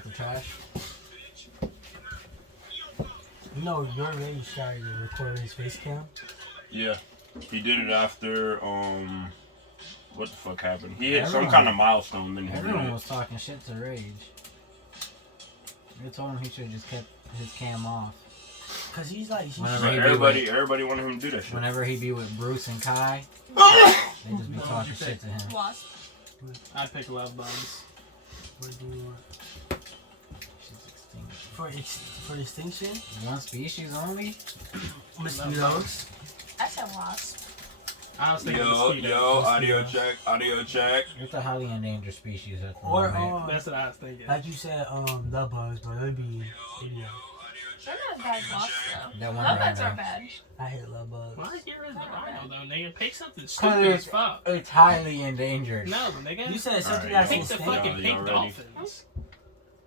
out the trash. You know, your Ray started to record his face cam. Yeah, he did it after what the fuck happened? He hit some kind of milestone. Then Everyone was talking shit to Rage. They told him he should have just kept his cam off. Cause he's like, everybody wanted him to do that shit. Whenever he be with Bruce and Kai, they just be talking shit to him. Wasp. I'd pick Love Bugs. What do you want? She's extinct. For extinction? One species only? Mosquitoes. I said wasp. I was thinking Yo, mosquitoes. audio check. It's a highly endangered species at the Or moment. That's what I was thinking. like you said, love bugs, but it'd be idiot. They're not as bad as wasps though. That one Love right bugs now. are bad. I hate love bugs. Why is there a rhino though, nigga? Pick something Cause stupid as fuck. it's highly endangered. No, nigga. You said something Alright, that's Pick the extinct. fucking Y'all pink ready? dolphins.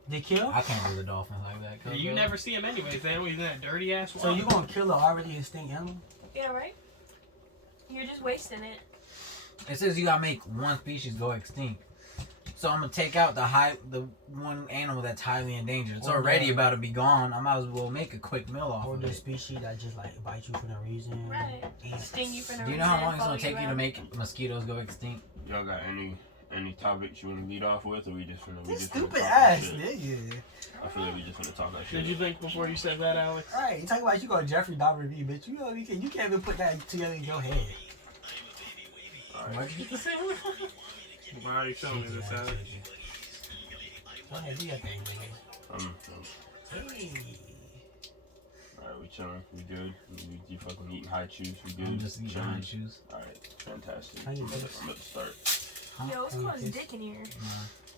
They kill? I can't do the dolphins like that. Cause You never see them anyways. They always in that dirty ass water. So you gonna kill an already extinct animal? Yeah, right? You're just wasting it. It says you gotta make one species go extinct. So I'm gonna take out the one animal that's highly endangered. It's Or already the- about to be gone. I might as well make a quick meal off Or of the it. species that just like bite you for no reason? Right. Ants. Sting you for no Do reason. you know how long it's follow gonna take you to around. make mosquitoes go extinct? Y'all got any topics you want to lead off with, or we just finna? This finna stupid talk ass that shit? nigga. I feel like we just finna talk that shit. Did you think before you said that, Alex? Right, you talking about you go Jeffrey Dahmer V, bitch. You know you can't even put that together in your head. Alright. Why'd you get the same? Why are you showing me this, Alex? Go ahead, do your thing, nigga. Hey. Alright, we chilling. We good. You fucking eating high chews. We good. I'm just eating Chilling. high shoes. Alright, fantastic. How you I'm doing? about to start. Yo, what's going on his dick in here?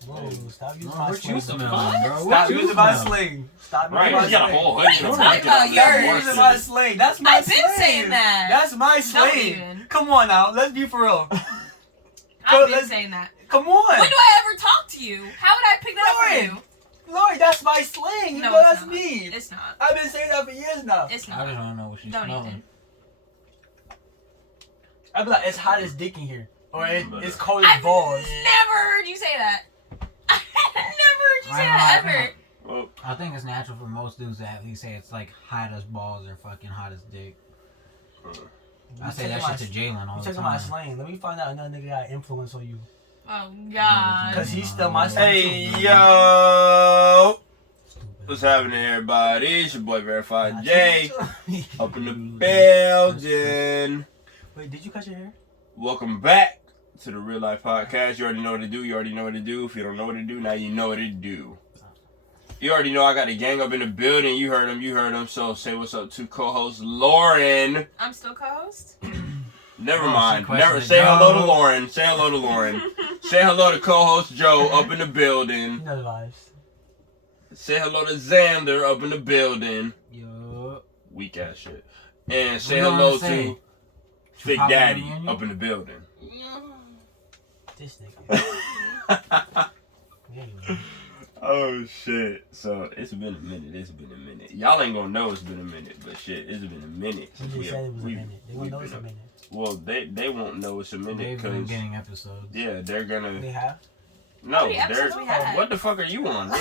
Whoa, stop using No, my what sling. you the smelling, fuck? bro? Stop What you using my smelling? sling. Stop Right, using you got my a sling. whole hood. Talk about Stop yours. using my sling. That's my I've sling. been saying that. That's my Don't sling. even. Come on now, let's be for real. I've been let's- saying that. Come on. When do I ever talk to you? How would I pick that up Lauren. for you? Lord, that's my sling. You No, know it's that's not. me. It's not. I've been saying that for years now. It's I not. just don't know what she's Don't smelling. even. I'd be like, it's hot as dick in here. Or it's cold as I've balls. never heard you say that. I've never heard you say I that know. ever. Well, I think it's natural for most dudes to at least say it's like hot as balls or fucking hot as dick. I say that shit to Jalen all You the taking my time. slang. Let me find out another nigga got influence on you. Oh God. Because he's still my slang hey too. yo, Stupid. what's happening, everybody? It's your boy Verified Nah, J chill. up in the building. Wait, did you cut your hair? Welcome back to the Real Life Podcast. You already know what to do. You already know what to do. If you don't know what to do, now you know what to do. You already know I got a gang up in the building. You heard them. So say what's up to co-host Lauren. I'm still co-host. Never Oh, mind. she Never questioned say hello to Joe. Lauren. Say hello to Lauren. Say hello to co-host Joe up in the You building. know the vibes. Say hello to Xander up in the building. Yo. Weak ass shit. And say What you hello gonna say? to Thick Chipotle Daddy onion? up in the building. This nigga. Anyway. Oh shit. So it's been a minute. Y'all ain't gonna know it's been a minute, but shit, it's been a minute. We just said it was a minute. They won't know it's a minute. Well, they won't know it's a minute They've been because getting episodes. yeah, they're They gonna have? no. How many They're episodes we had? what the fuck are you on? What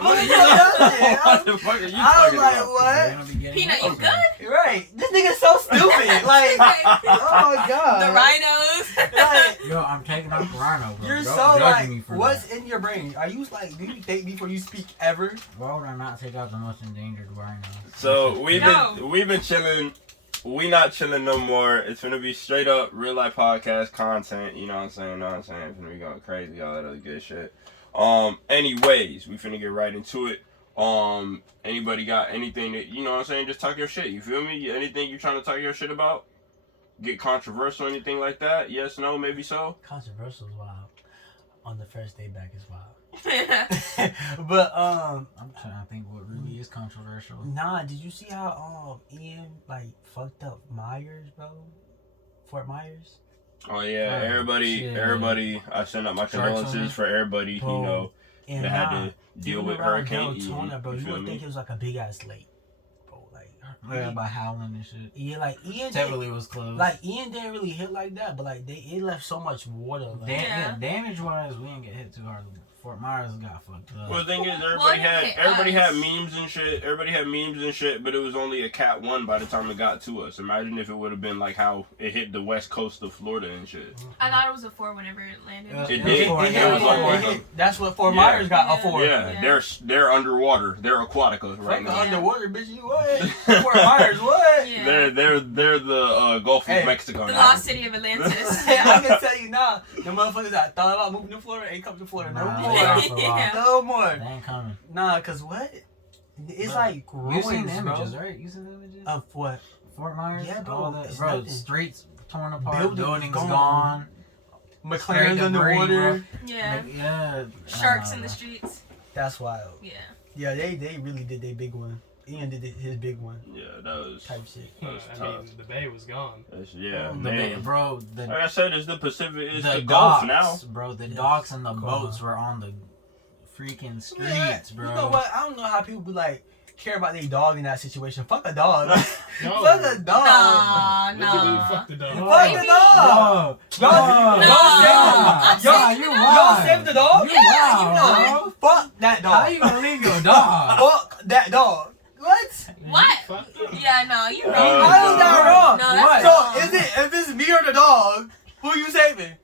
are you? I What the fuck are you was talking like, about? They're what? gonna be getting Peanut, you episodes. good? Right. This nigga's so stupid. Like, oh my god. The rhinos. Like, Yo, I'm taking out the rhino, bro. you're Don't so judge me like, for what's that. in your brain? Are you like, do you think before you speak ever? Why would I not take out the most endangered rhino? So we've No. been chilling. We not chilling no more. It's gonna be straight up real life podcast content. You know what I'm saying? It's gonna be going crazy, all that other good shit. Anyways, we finna get right into it. Anybody got anything that you know what I'm saying? Just talk your shit. You feel me? Anything you trying to talk your shit about? Get controversial, anything like that? Yes, no, maybe so. Controversial is wild. On the first day back is wild. But I'm trying to think what really is controversial. nah, did you see how Ian like fucked up Myers, bro? Fort Myers? Oh yeah, Oh, shit. everybody. I send out my Sharks on condolences it? for everybody. Bro, You know, And that had nah, to deal even with around Hurricane Deltona, Ian. bro, You you feel would think me? it was like a big ass lake, bro. Like, Yeah, by howling and shit. yeah, like Ian, didn't, Totally was close. like Ian didn't really hit like that, but like it left so much water. Like, Dam- Yeah. damage wise, we didn't get hit too hard Fort Myers got fucked up. Well, the thing is, Well, everybody had us. memes and shit. Everybody had memes and shit, but it was only a Cat 1 by the time it got to us. Imagine if it would have been like how it hit the west coast of Florida and shit. I thought it was a 4 whenever it landed. It did. It was like, that's what Fort Myers got a 4. Yeah, they're underwater. They're Aquatica right Fuck now. underwater, bitch. You what? Fort Myers, what? Yeah. They're the Gulf of Mexico The now. lost city of Atlantis. I can tell you now, the motherfuckers that thought about moving to Florida ain't come to Florida no Nah, more. nah, for a while. Yeah. No more. They ain't coming. Nah, cause what? It's Bro, like You seen ruins, the bro. images, right? You seen the images? Of what? Fort Myers? Yeah, bro, All that, it's bro, nothing. streets torn apart, Buildings buildings gone. gone. McLaren's Straight debris, underwater. Yeah. Yeah. Sharks in the streets. That's wild. Yeah. Yeah, they really did their big one. Ian did his big one Yeah, that was. type shit. I mean, the bay was gone. Yeah, The man. bro, Like I said, it's the Pacific. It's the the Gulf docks, now. bro. The Yes. docks and the Come boats on. were on the freaking streets, Yeah, bro. You know what? I don't know how people be like care about their dog in that situation. Fuck a dog. No. Fuck a dog. Nah, What you mean, nah. fuck the dog? Fuck the dog. No, Y'all, no, y'all, no, you y'all wild. save the dog? You Yeah, wild, No, bro. fuck that dog. How you gonna leave your dog? Fuck that dog. What? What? Fuck the- Yeah, no, you Oh, wrong. How is that wrong? No, that's So wrong. is it if it's me or the dog? Who you saving?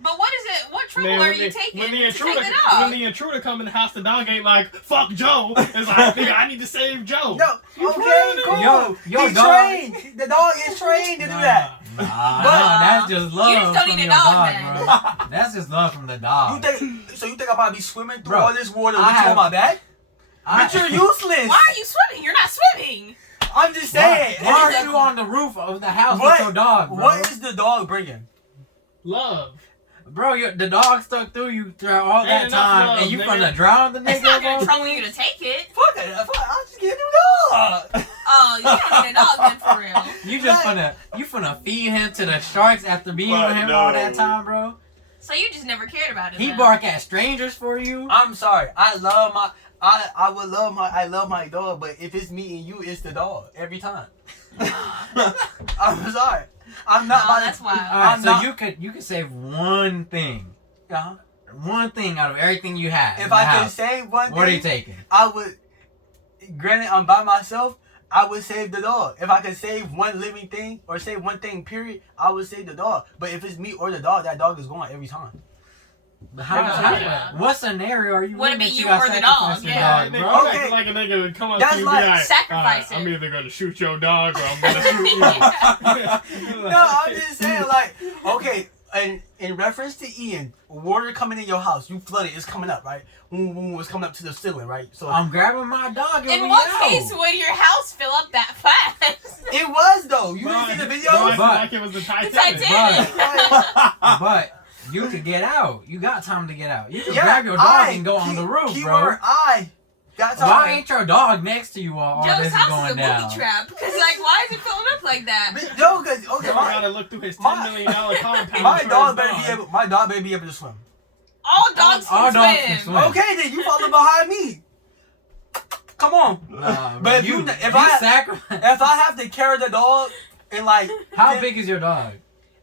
But what is it? What trouble Man, are when you the- taking when the to intruder, take the dog? when the intruder come in the house, the dog ain't like fuck Joe. It's like nigga, I need to save Joe. Yo, okay, cool. Yo, He's dog. trained. The dog is trained to do that. Nah, But- that's just love You just don't from need a your dog, dog, man. bro. That's just love from the You dog. think so? You think I'm about to be swimming through Bro, all this water I with you on have- my back? I- Bitch, you're useless. Why are you swimming? You're not swimming. I'm just saying. Why are you on the roof of the house What- with your dog, bro? What is the dog bringing? Love. Bro, the dog stuck through you throughout all that Ain't enough time, love, and you nigga. finna drown the nigga, It's not gonna bro? trouble you to take it. Fuck it. I'll just get a new dog. Oh, you don't need a dog then for real. You just finna feed him to the sharks after being Fuck with him no. all that time, bro. So you just never cared about it. He then. bark at strangers for you. I'm sorry. I love my dog, but if it's me and you, it's the dog every time. I'm sorry. I'm not. No, about that's to, wild. All right, I'm so not- you could save one thing, Uh-huh. one thing out of everything you have. in If the I could house. save one What are you thing, taking? I would. Granted, I'm by myself. I would save the dog. If I could save one living thing or save one thing, period, I would save the dog. But if it's me or the dog, that dog is gone every time. Yeah. What scenario are you Would it in be that you gotta or the sacrifice dog? your Yeah. dog, Nigga, bro? you Okay. acting like a nigga would come up That's to you like- and be like, Sacrifice "Alright, I'm it." either gonna shoot your dog or I'm gonna shoot you. No, I'm just saying, like, okay, and in reference to Ian, water coming in your house, you flooded, it's coming up, right? When it's coming up to the ceiling, right? So I'm grabbing my dog and In we what out. case would your house fill up that fast? it was though. You didn't see the video? Bro, acting But- like it was the The Titanic. Titanic. But you could get out. You got time to get out. You can Yeah, grab your dog and go on the roof, bro. keyword I got time. Why ain't your dog next to you while all Joe's this is house going is a down? booby trap. Because, like, why is it filling up like that? But, yo, cause okay, Bro gotta look through his $10 million compound. my for dog his better be able. My dog better be able to swim. All dogs All can dogs swim. can swim. Okay, then you follow behind me. Come on. Nah, But if you- if I- sacrifice, If I have to carry the dog and like, how big is your dog?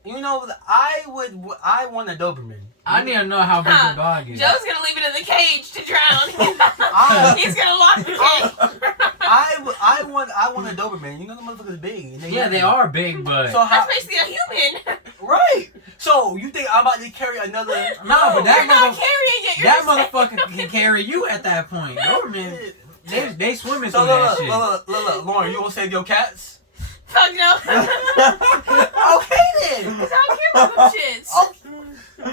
you know, I want a Doberman. I need to know how big your dog is. Joe's gonna leave it in the cage to drown. I- He's gonna lock the cage. I want a Doberman. You know the motherfuckers big. And Yeah, they are big, but So how? That's basically a human. Right. So you think I'm about to carry another? no, but You're not that carrying it. You're that just motherfucker can carry you at that point. Doberman, they swimming So through that shit. look, Lauren, you gonna save your cats? Fuck no. Okay then. Cause I don't care about them shits. Oh,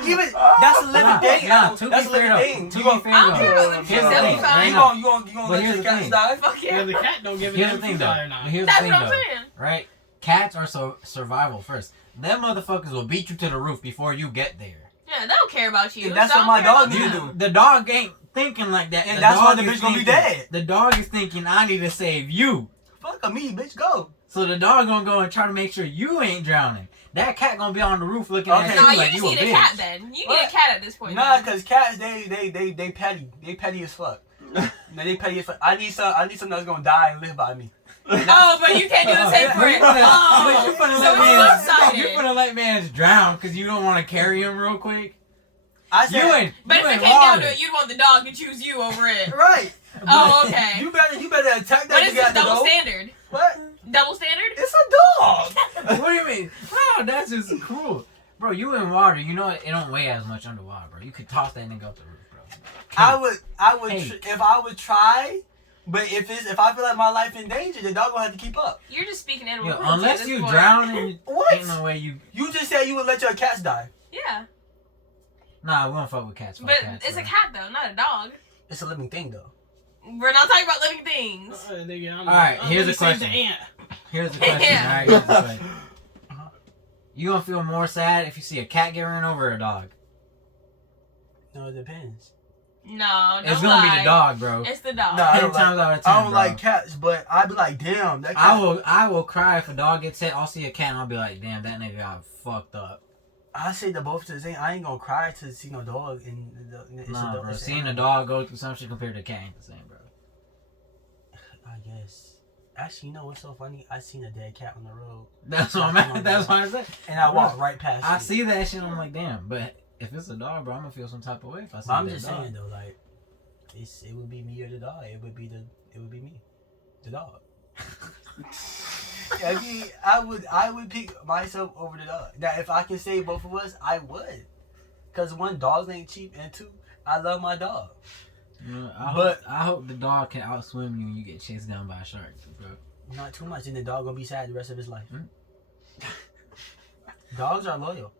even that's a living thing. to That's be a living fair thing. though, You to be gonna fair I don't care about though, them here's shits. the They'll thing, be right fine. you now. gonna But let here's the the cats thing. die? Fuck Yeah, yeah. the cat don't give a Here's damn the if thing you though. die or not. Here's the That's thing what I'm though, saying. right? Cats are so survival first. Them motherfuckers will beat you to the roof before you get there. Yeah, they don't care about you. And that's so what I my don't care dog about need to them. do. The dog ain't thinking like that. And The that's why dog the is bitch gonna be thinking- dead. The dog is thinking, I need to save you. Fuck me, bitch, go. So the dog gonna go and try to make sure you ain't drowning. That cat gonna be on the roof looking Okay. at No, you you like just you a need a bitch. cat then. You need What? a cat at this point. Nah, then. cause cats they petty. They petty as fuck. No, they petty as fuck. I need something that's gonna die and live by me. Oh, but you can't do the same for it. But you Oh, finna so let it's you lopsided. finna let mans drown because you don't want to carry him real quick. I said But if it came down to it, you'd want the dog to choose you over it. right. Oh, okay. You better attack that What is nigga this at the double door. standard? What? Double standard? It's a dog. What do you mean? Bro, that's just cruel. Bro, you in water, you know it don't weigh as much underwater, bro. You could toss that nigga up the roof, bro. I would Hey. if I would try, but if I feel like my life in danger, the dog gonna have to keep up. You're just speaking animal Yo, cruelty at unless this you point. drown and What? ain't no way you. You just said you would let your cats die. Yeah. Nah, we don't fuck with cats. Fuck But cats, it's bro. a cat, though, not a dog. It's a living thing though. We're not talking about living things. Nigga, I'm Alright, I'm here's gonna a save question. The ant. Here's the question. Yeah. Alright, here's the question. You gonna feel more sad if you see a cat get ran over or a dog? No, it depends. No, It's don't gonna be lie. the dog, bro. It's the dog. Nah, I 10 don't times like, out of 10, I don't bro. like cats, but I'd be like, damn, that cat. I will cry if a dog gets hit. I'll see a cat and I'll be like, damn, that nigga got fucked up. I say the both to the same. I ain't gonna cry to see no dog and it's Nah, a dog. bro. it's Seeing a animal. dog go through some shit compared to a cat ain't the same, bro. I guess. Actually, you know what's so funny? I seen a dead cat on the road, That's what I'm at. That's what I said. and I walked right past I it. see that shit. I'm like, damn. But if it's a dog, bro, I'm gonna feel some type of way if I see But I'm that just dog. saying though, like, it would be me or the dog. It would be me, the dog. I mean, I would pick myself over the dog. Now, if I can save both of us, I would. Cause one, dogs ain't cheap, and two, I love my dog. You know, But- I hope the dog can outswim you when you get chased down by a shark, bro. Not too much, and the dog gonna be sad the rest of his life. Hmm? Dogs are loyal.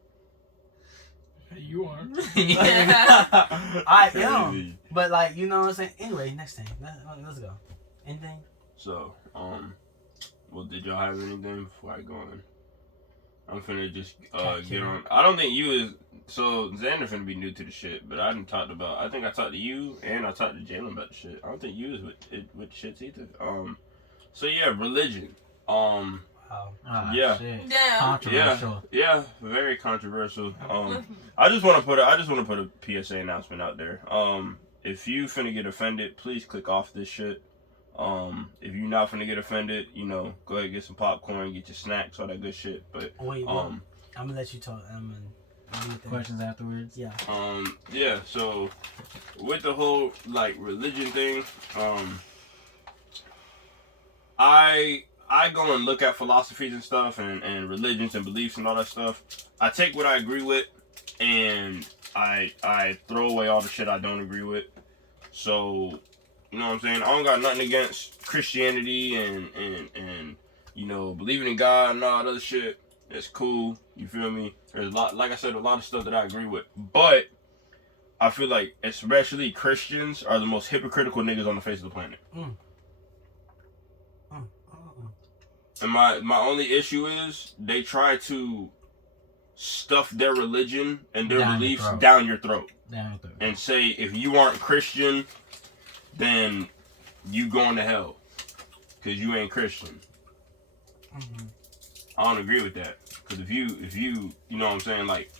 You are. I am. Crazy. But like, you know what I'm saying? Anyway, next thing. Let's go. Anything? So, well, did y'all have anything before I go in? I'm finna just get on. I don't think you is. So Xander finna be new to the shit, but I didn't talked about. I think I talked to you and I talked to Jalen about the shit. I don't think you is with shits either. So yeah, religion. Wow. Ah, Yeah. Shit. Damn. Controversial. Yeah, very controversial. I just want to put a PSA announcement out there. If you finna get offended, please click off this shit. If you're not finna get offended, you know, go ahead and get some popcorn, get your snacks, all that good shit. But Wait, I'm gonna let you talk. Questions afterwards. Yeah. yeah. So with the whole like religion thing, I go and look at philosophies and stuff and religions and beliefs and all that stuff. I take what I agree with and I throw away all the shit I don't agree with. So, you know what I'm saying? I don't got nothing against Christianity and you know, believing in God and all that other shit. It's cool. You feel me? There's a lot, like I said, a lot of stuff that I agree with. But I feel like especially Christians are the most hypocritical niggas on the face of the planet. And my only issue is they try to stuff their religion and their Down your beliefs throat. down your throat Damn. and say if you aren't Christian, then you going to hell because you ain't Christian. I don't agree with that because if you know what I'm saying, like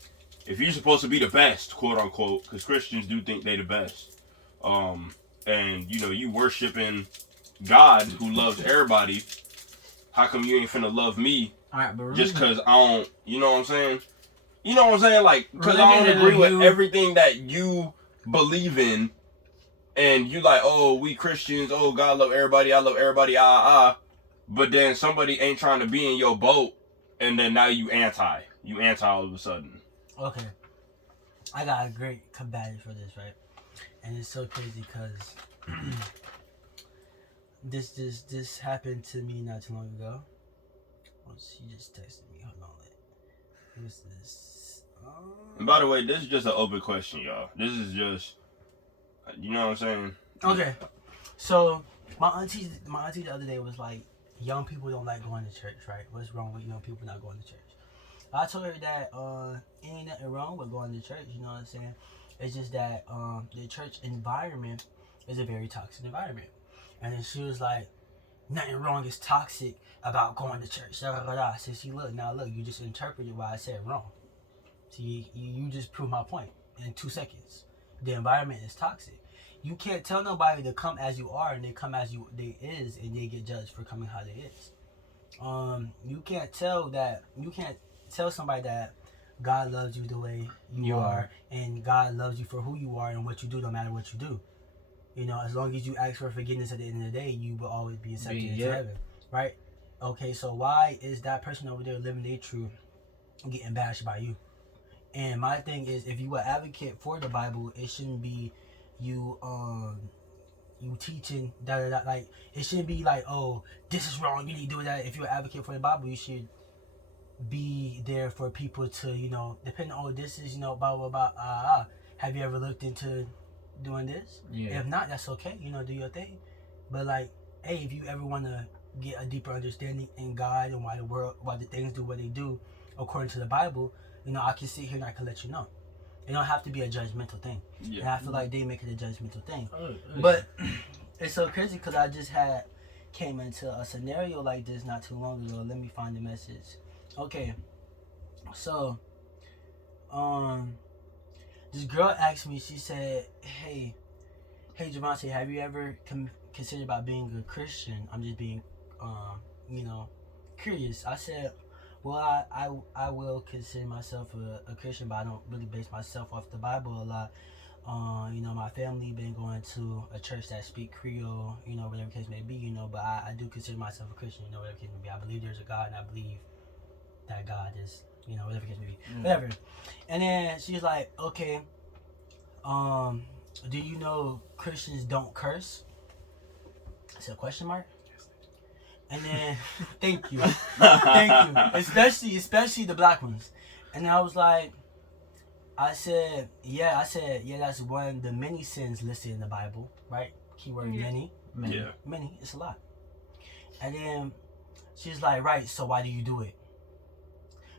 if you're supposed to be the best, quote unquote, because Christians do think they the best, and you know you worshiping God who loves everybody. How come you ain't finna love me Alright, but just religion, because I don't, you know what I'm saying? You know what I'm saying? Like, because I Religion don't agree with you- everything that you believe in. And you like, oh, we Christians, oh, God love everybody, I love everybody, But then somebody ain't trying to be in your boat. And then now you anti all of a sudden. Okay. I got a great combatant for this, right? And it's so crazy because this happened to me not too long ago. Oh, she just texted me. Hold on. Who's this? And by the way, this is just an open question, y'all. This is just, you know what I'm saying? Okay. So my auntie the other day was like, young people don't like going to church, right? What's wrong with young people not going to church? I told her that ain't nothing wrong with going to church, you know what I'm saying? It's just that the church environment is a very toxic environment. And then she was like, nothing wrong is toxic about going to church. I said, see, look, you just interpreted why I said wrong. See, you just proved my point in 2 seconds. The environment is toxic. You can't tell nobody to come as you are and they come as they is and they get judged for coming how they is. You can't tell somebody that God loves you the way you are, and God loves you for who you are and what you do, no matter what you do. You know, as long as you ask for forgiveness at the end of the day, you will always be accepted into heaven, right? Okay, so why is that person over there living their truth getting bashed by you? And my thing is, if you are advocate for the Bible, it shouldn't be you you teaching like it shouldn't be like, oh, this is wrong, you need to do that. If you're an advocate for the Bible, you should be there for people to, you know, depending on this is, you know, blah blah blah. Have you ever looked into doing this? Yeah. If not, that's okay. You know, do your thing. But like, hey, if you ever want to get a deeper understanding in God and why the things do what they do according to the Bible, you know, I can sit here and I can let you know. It don't have to be a judgmental thing. Yeah. And I feel like they make it a judgmental thing. Oh, But it's so crazy because I just came into a scenario like this not too long ago. Let me find the message. Okay, so this girl asked me. She said, "Hey, Javante, have you ever considered about being a Christian? I'm just being, you know, curious." I said, "Well, I will consider myself a Christian, but I don't really base myself off the Bible a lot. You know, my family been going to a church that speak Creole, you know, whatever case may be, you know, but I do consider myself a Christian, you know, whatever case may be. I believe there's a God, and I believe that God is, you know, whatever case may be, whatever." And then she's like, "Okay, do you know Christians don't curse?" I said, question mark. And then, thank you, especially the black ones. And I was like, I said, yeah, that's one of the many sins listed in the Bible, right? Keyword many. Yeah. Many, it's a lot. And then she's like, right, so why do you do it?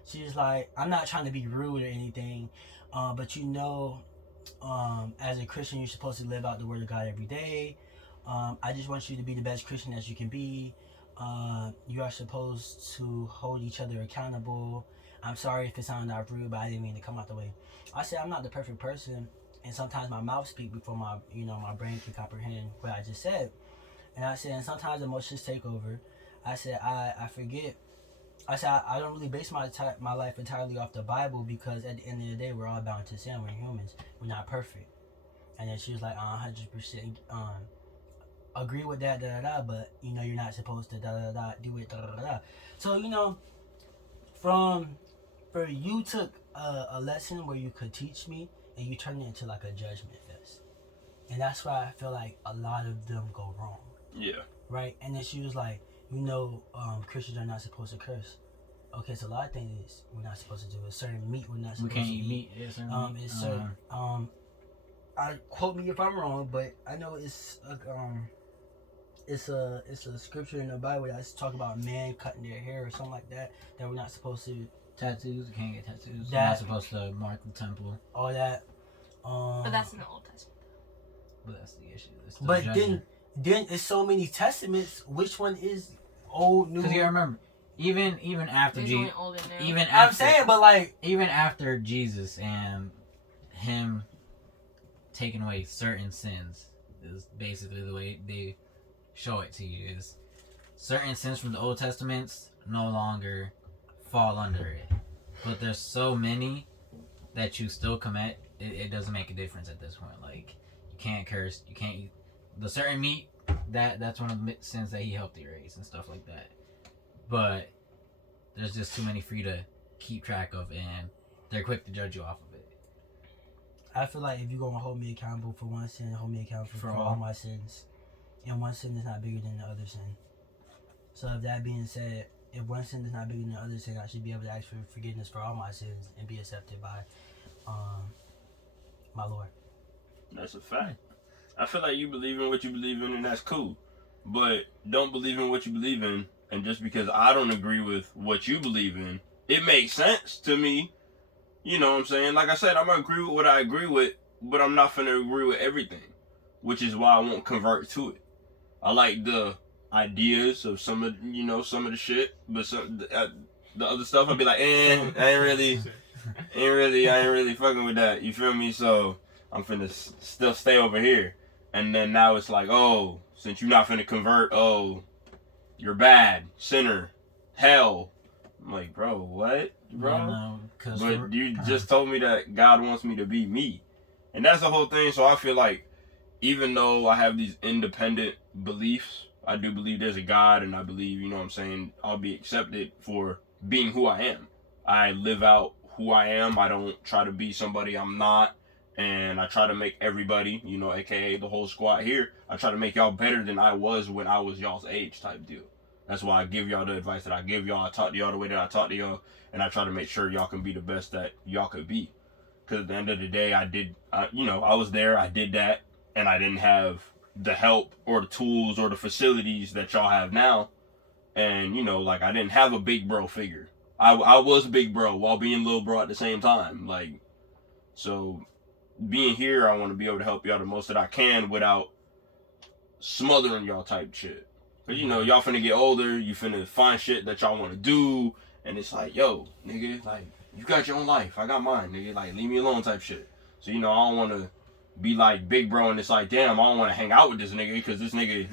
She's like, I'm not trying to be rude or anything, but you know, as a Christian, you're supposed to live out the word of God every day. I just want you to be the best Christian as you can be. You are supposed to hold each other accountable. I'm sorry if it sounded rude, but I didn't mean to come out the way. I said, I'm not the perfect person, and sometimes my mouth speaks before my brain can comprehend what I just said. And I said, and sometimes emotions take over. I said, I forget. I said, I don't really base my life entirely off the Bible, because at the end of the day, we're all bound to sin. We're humans. We're not perfect. And then she was like, 100% agree with that, but, you know, you're not supposed to do it, So, you know, for you took a lesson where you could teach me, and you turned it into like a judgment fest. And that's why I feel like a lot of them go wrong. Yeah. Right? And then she was like, you know, Christians are not supposed to curse. Okay, so a lot of things we're not supposed to do. A certain meat we're not supposed to eat. We can't eat meat. It's certain, I quote me if I'm wrong, but I know it's a scripture in the Bible that's talking about men cutting their hair or something like that we're not supposed to. Tattoos, you can't get tattoos. You're not supposed to mark the temple. All that. But that's in the Old Testament. But that's the issue. But then it's so many testaments. Which one is old, new? Because you remember, even after There's Jesus, only old and new. even I'm after, saying, but like, even after Jesus and him taking away certain sins is basically the way they show it to you. Is certain sins from the Old Testaments no longer fall under it, but there's so many that you still commit. It doesn't make a difference at this point. Like, you can't curse, you can't eat the certain meat. That's one of the sins that he helped erase and stuff like that. But there's just too many for you to keep track of, and they're quick to judge you off of it. I feel like if you're gonna hold me accountable for one sin, hold me accountable for all my sins, and one sin is not bigger than the other sin. So if that being said, if one sin is not bigger than the other sin, I should be able to ask for forgiveness for all my sins and be accepted by my Lord. That's a fact. I feel like you believe in what you believe in, and that's cool. But don't believe in what you believe in, and just because I don't agree with what you believe in, it makes sense to me. You know what I'm saying? Like I said, I'm going to agree with what I agree with, but I'm not finna agree with everything, which is why I won't convert to it. I like the ideas of some of the shit, but the other stuff I'd be like, I ain't really fucking with that. You feel me? So I'm finna still stay over here. And then now it's like, oh, since you're not finna convert, oh, you're bad, sinner, hell, I'm like, bro, what, bro? No, cause But you just told me that God wants me to be me. And that's the whole thing. So I feel like even though I have these independent beliefs, I do believe there's a God, and I believe, you know what I'm saying, I'll be accepted for being who I am. I live out who I am. I don't try to be somebody I'm not. And I try to make everybody, you know, aka the whole squad here, I try to make y'all better than I was when I was y'all's age type deal. That's why I give y'all the advice that I give y'all. I talk to y'all the way that I talk to y'all. And I try to make sure y'all can be the best that y'all could be. Because at the end of the day, I was there, I did that, and I didn't have the help or the tools or the facilities that y'all have now. And, you know, like, I didn't have a big bro figure. I was big bro while being little bro at the same time. Like, so being here, I want to be able to help y'all the most that I can without smothering y'all type shit. Because, you know, y'all finna get older, you finna find shit that y'all want to do, and it's like, yo, nigga, like, you got your own life, I got mine, nigga, like, leave me alone type shit. So, you know, I don't want to be like big bro, and it's like, damn, I don't want to hang out with this nigga, because this nigga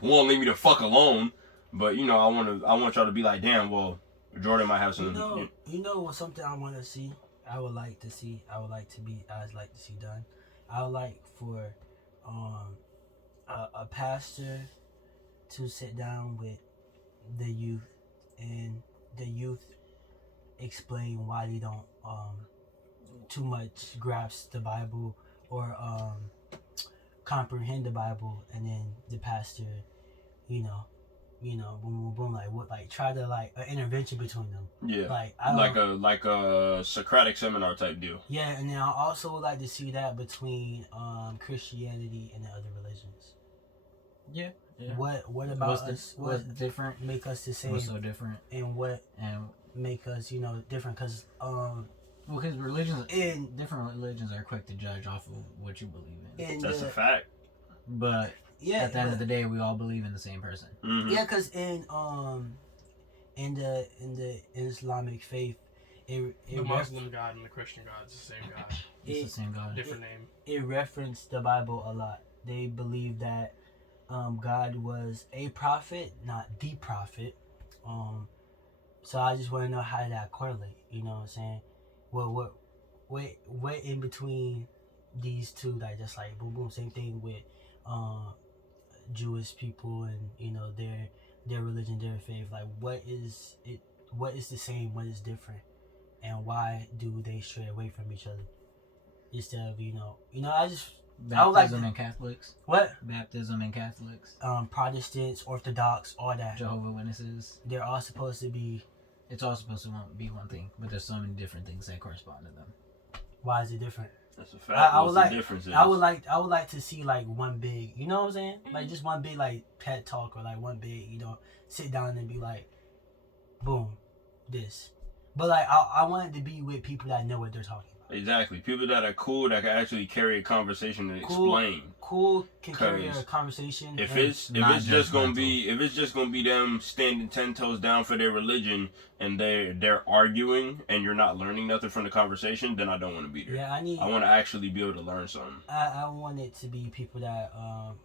won't leave me the fuck alone. But, you know, I want y'all to be like, damn, well, Jordan might have some... You know what's something I want to see? I'd like to see done. I would like for a pastor to sit down with the youth, and the youth explain why they don't too much grasp the Bible or comprehend the Bible, and then the pastor, you know, boom, boom, boom, like what, like try to like an intervention between them. Yeah, like like a Socratic seminar type deal. Yeah, and then I also would like to see that between Christianity and the other religions. Yeah. What about us? What's different? Make us the same? What's so different? And what And make us, different? Because because different religions are quick to judge off of what you believe in. That's a fact. But yeah, at the end of the day, we all believe in the same person. Mm-hmm. Yeah, because in the Islamic faith, the Muslim God and the Christian God is the same God. It's the same God. Different name. It referenced the Bible a lot. They believe that God was a prophet, not the prophet. So I just want to know how that correlate. You know what I'm saying? What in between these two that just like boom boom, same thing with Jewish people and their religion, their faith. Like what is it? What is the same? What is different? And why do they stray away from each other? Instead of Baptism and Catholics. What? Baptism and Catholics. Protestants, Orthodox, all that. Jehovah's Witnesses. They're all supposed to be. It's all supposed to be one thing, but there's so many different things that correspond to them. Why is it different? That's a fact. I would like. The difference is? I would like to see like one big. You know what I'm saying? Like just one big like pet talk, or like one big sit down and be like, boom, this. But like I want it to be with people that know what they're talking about. Exactly. People that are cool, that can actually carry a conversation and explain. Cool can carry a conversation. If it's just gonna be them standing 10 toes down for their religion and they're arguing and you're not learning nothing from the conversation, then I don't want to be there. Yeah, I want to actually be able to learn something. I want it to be people that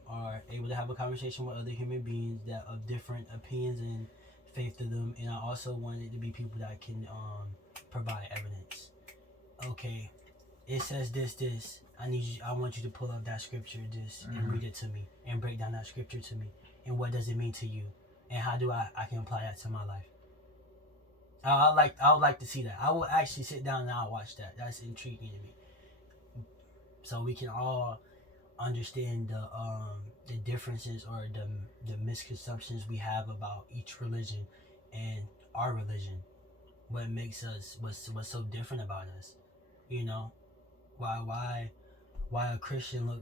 are able to have a conversation with other human beings that of different opinions and faith to them, and I also want it to be people that can provide evidence. Okay, it says this. I want you to pull up that scripture, and read it to me, and break down that scripture to me, and what does it mean to you, and how do I can apply that to my life. I would like to see that. I will actually sit down and I'll watch that. That's intriguing to me. So we can all understand the differences or the misconceptions we have about each religion and our religion. What makes us what's so different about us? Why a Christian look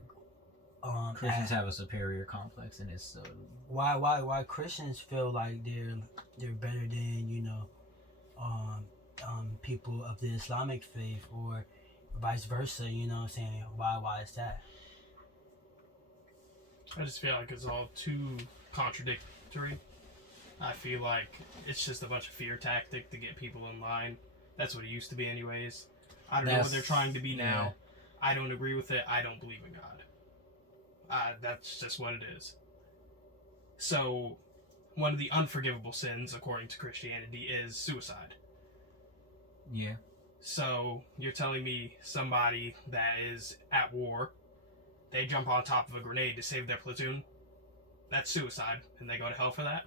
Christians have a superior complex, and it's so why Christians feel like they're better than people of the Islamic faith, or vice versa. You know what I'm saying? Why is that? I just feel like it's all too contradictory. I feel like it's just a bunch of fear tactic to get people in line. That's what it used to be anyways. I don't know what they're trying to be now. Yeah. I don't agree with it. I don't believe in God. That's just what it is. So one of the unforgivable sins, according to Christianity, is suicide. Yeah. So you're telling me somebody that is at war, they jump on top of a grenade to save their platoon? That's suicide, and they go to hell for that?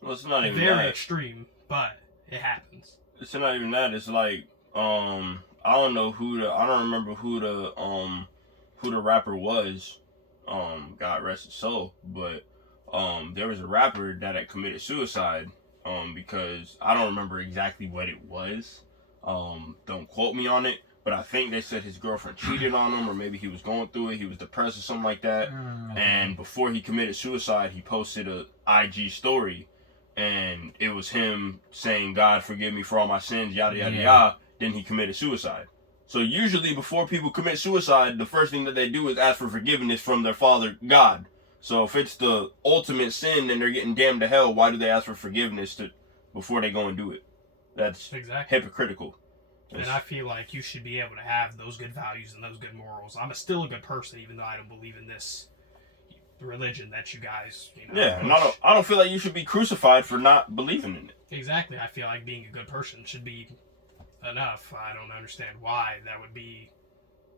Well, it's not even Very that. extreme, but it happens. It's not even that. It's like, I don't know I don't remember who the rapper was. God rest his soul. But, there was a rapper that had committed suicide, because I don't remember exactly what it was. Don't quote me on it. But I think they said his girlfriend cheated on him, or maybe he was going through it. He was depressed or something like that. And before he committed suicide, he posted a IG story, and it was him saying, "God forgive me for all my sins," yada yada yada. Then he committed suicide. So usually, before people commit suicide, the first thing that they do is ask for forgiveness from their Father God. So if it's the ultimate sin and they're getting damned to hell, why do they ask for forgiveness before they go and do it? That's Exactly. hypocritical. And I feel like you should be able to have those good values and those good morals. I'm still a good person, even though I don't believe in this religion that you guys, Yeah, and push. I don't feel like you should be crucified for not believing in it. Exactly. I feel like being a good person should be enough. I don't understand why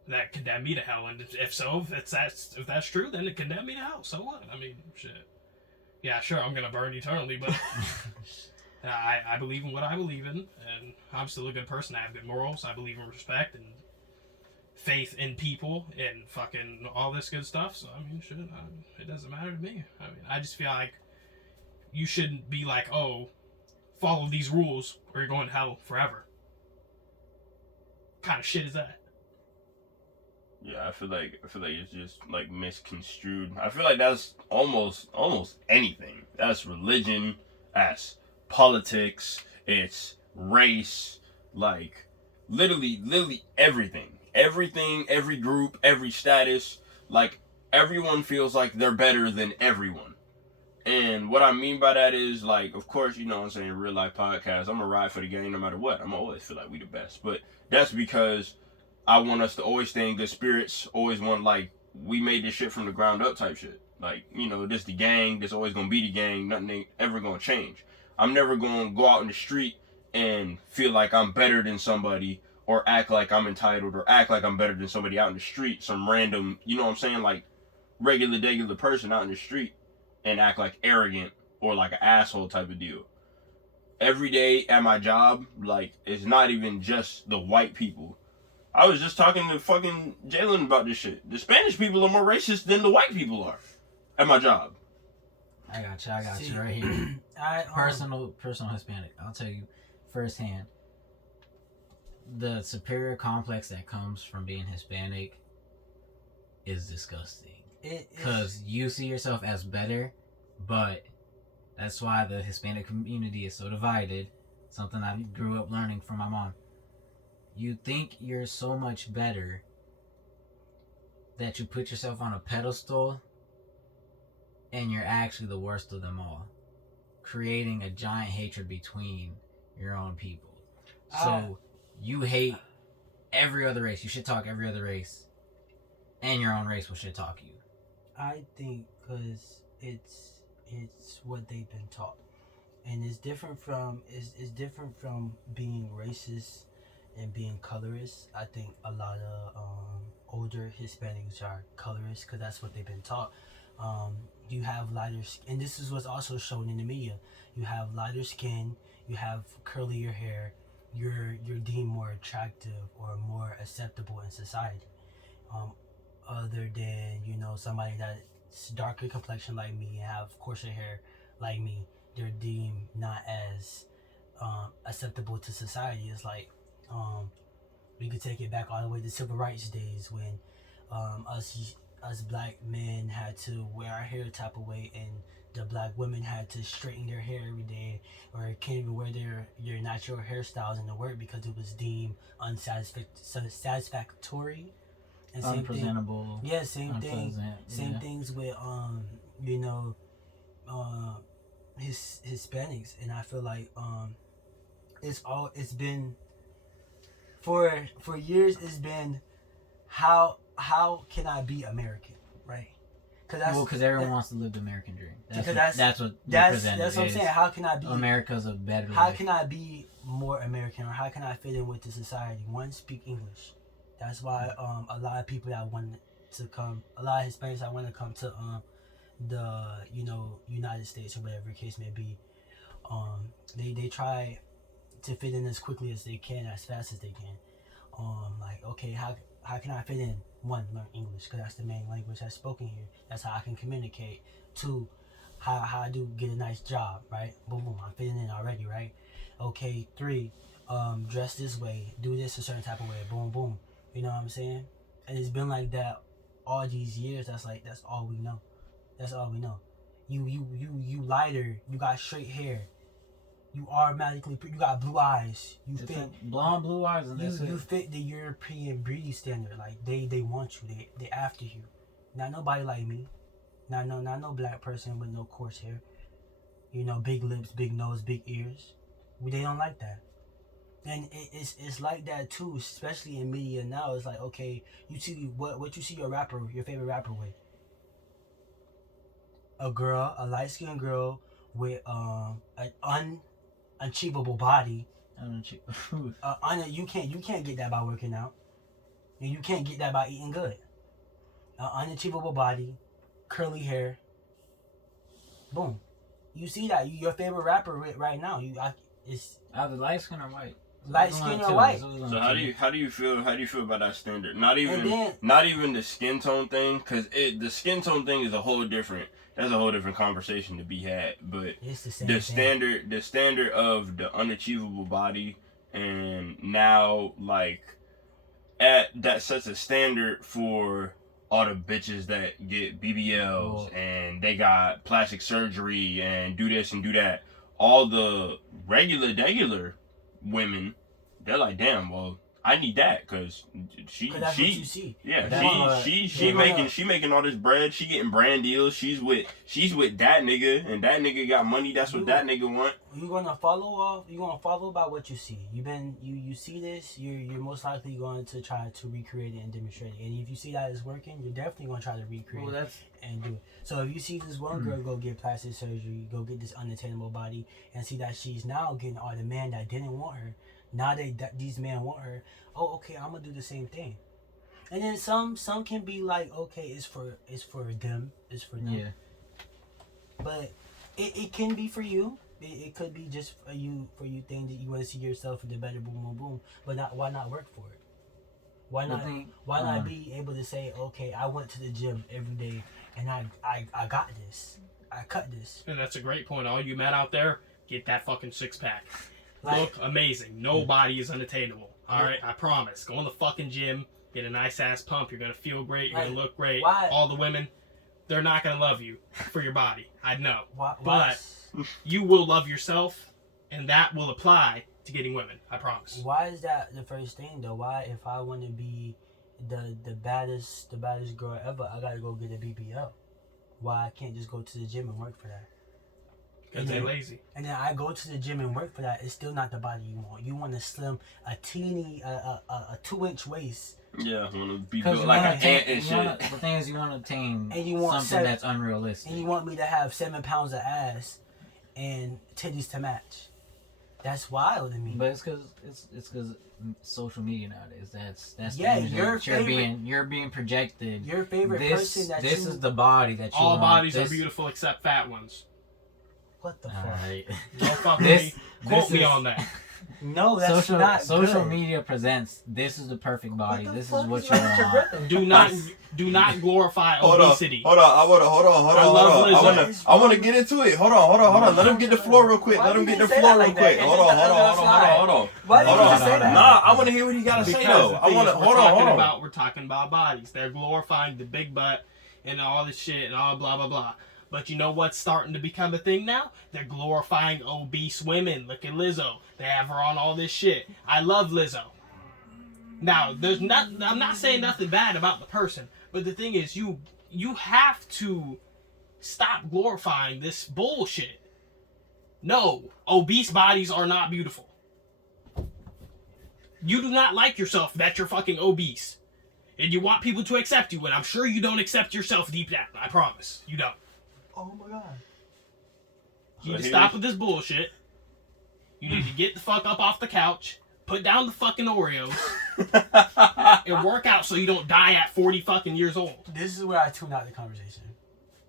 that condemn me to hell. And if so, if that's true, then it condemn me to hell. So what? I mean, shit. Yeah, sure, I'm gonna burn eternally, but I believe in what I believe in, and I'm still a good person. I have good morals. I believe in respect and faith in people and fucking all this good stuff. So I mean, shit, it doesn't matter to me. I mean, I just feel like you shouldn't be like, oh, follow these rules or you're going to hell forever. What kind of shit is that? Yeah, I feel like it's just like misconstrued. I feel like that's almost anything. That's religion, that's politics, it's race, like literally everything. Everything, every group, every status, like everyone feels like they're better than everyone. And what I mean by that is, like, of course, you know what I'm saying, real life podcast, I'm gonna ride for the game no matter what. I'm always feel like we the best. But that's because I want us to always stay in good spirits, always want, like, we made this shit from the ground up type shit. Like, you know, this the gang, this always gonna be the gang, nothing ain't ever gonna change. I'm never gonna go out in the street and feel like I'm better than somebody, or act like I'm entitled, or act like I'm better than somebody out in the street, some random, you know what I'm saying, like, regular person out in the street, and act like arrogant, or like an asshole type of deal. Every day at my job, like, it's not even just the white people. I was just talking to fucking Jalen about this shit. The Spanish people are more racist than the white people are at my job. I got you right here. Personal Hispanic. I'll tell you firsthand. The superior complex that comes from being Hispanic is disgusting. Because you see yourself as better, but that's why the Hispanic community is so divided. Something I grew up learning from my mom. You think you're so much better that you put yourself on a pedestal, and you're actually the worst of them all, creating a giant hatred between your own people. So you hate every other race. You should talk every other race, and your own race will shit talk you. I think because it's what they've been taught, and it's different from being racist and being colorist. I think a lot of older Hispanics are colorist because that's what they've been taught. You have lighter skin, and this is what's also shown in the media. You have lighter skin, you have curlier hair, you're deemed more attractive or more acceptable in society. Other than, you know, somebody that's darker complexion like me and have coarser hair like me, they're deemed not as acceptable to society. It's like we could take it back all the way to civil rights days when us black men had to wear our hair type of way, and the black women had to straighten their hair every day, or can't even wear your natural hairstyles in the work because it was deemed unsatisfactory. And Unpresentable. Same thing. Same things with you know, Hispanics, and I feel like it's been for years. It's been how can I be American, right? Because everyone wants to live the American dream. Because That's what that's what I'm saying. How can I be America's a better How life. can I be more American, or how can I fit in with the society? One, speak English. That's why a lot of people that want to come, a lot of Hispanics that want to come to the United States or whatever the case may be, they try to fit in as quickly as they can, as fast as they can. Like, okay, how can I fit in? One, learn English, because that's the main language that's spoken here. That's how I can communicate. Two, how I do get a nice job, right? Boom, boom, I'm fitting in already, right? Okay, three, dress this way, do this a certain type of way, boom, boom. You know what I'm saying? And it's been like that all these years. That's all we know. That's all we know. You lighter, you got straight hair. You automatically, you got blue eyes. You fit blonde, blue eyes, and you fit the European beauty standard. Like they want you. They after you. Not nobody like me. Not no black person with no coarse hair. Big lips, big nose, big ears. They don't like that. And it's like that too, especially in media now. It's like, okay, you see what you see your favorite rapper with. A light skinned girl with an unachievable body. You can't get that by working out. And you can't get that by eating good. An unachievable body, curly hair. Boom. You see that your favorite rapper right now. It's either light skin or white. Light skin or white. So how do you feel about that standard? Not even the skin tone thing, because the skin tone thing is a whole different. That's a whole different conversation to be had. But it's the same thing. The standard of the unachievable body, and now like that sets a standard for all the bitches that get BBLs and they got plastic surgery and do this and do that. All the regular women, they're like, damn, well, I need that because she making all this bread. She getting brand deals. She's with that nigga, and that nigga got money. That's what that nigga want. You're gonna follow by what you see. You see this. You're most likely going to try to recreate it and demonstrate it. And if you see that it's working, you're definitely gonna try to recreate it and do it. So if you see this one girl go get plastic surgery, go get this unattainable body, and see that she's now getting all the man that didn't want her. Now these men want her. Oh, okay, I'm gonna do the same thing. And then some can be like, okay, it's for them. It's for them. Yeah. But it can be for you. It could be just for you thing that you want to see yourself in the better, boom, boom, boom. But why not work for it? Why not be able to say, okay, I went to the gym every day and I got this. I cut this. And that's a great point. All you men out there, get that fucking 6-pack. Look amazing. Nobody is unattainable. Alright, I promise. Go in the fucking gym, get a nice ass pump, you're gonna feel great, you're gonna look great. All the women, they're not gonna love you for your body. I know. But you will love yourself, and that will apply to getting women. I promise. Why is that the first thing though? Why, if I want to be the baddest girl ever, I gotta go get a BBL? Why I can't just go to the gym and work for that? Because they're lazy. And then I go to the gym and work for that. It's still not the body you want. You want a slim, a teeny, a 2-inch waist. Yeah, I want to be built like an ant and shit. The thing is, you want to obtain something that's unrealistic. And you want me to have 7 pounds of ass and titties to match. That's wild to me. But it's because social media nowadays. That's you're being projected. Your favorite person that this is the body that you all want. Bodies are beautiful except fat ones. What the fuck? Right. Don't fuck with me. Quote me on that. No, that's not social good. media presents. This is the perfect body. This is what you want. Do not glorify obesity. Hold on. I want to get into it. Hold on. Let him get the floor real quick. Hold on. Why did you just say that? Nah, I want to hear what he got to say though. I want to. Hold on. We're talking about bodies. They're glorifying the big butt and all this shit and all blah blah blah. But you know what's starting to become a thing now? They're glorifying obese women. Look at Lizzo. They have her on all this shit. I love Lizzo. Now, I'm not saying nothing bad about the person, but the thing is, you have to stop glorifying this bullshit. No, obese bodies are not beautiful. You do not like yourself that you're fucking obese. And you want people to accept you, and I'm sure you don't accept yourself deep down. I promise. You don't. Oh my god. You need to stop with this bullshit. You need to get the fuck up off the couch, put down the fucking Oreos, and work out so you don't die at 40 fucking years old. This is where I tune out the conversation.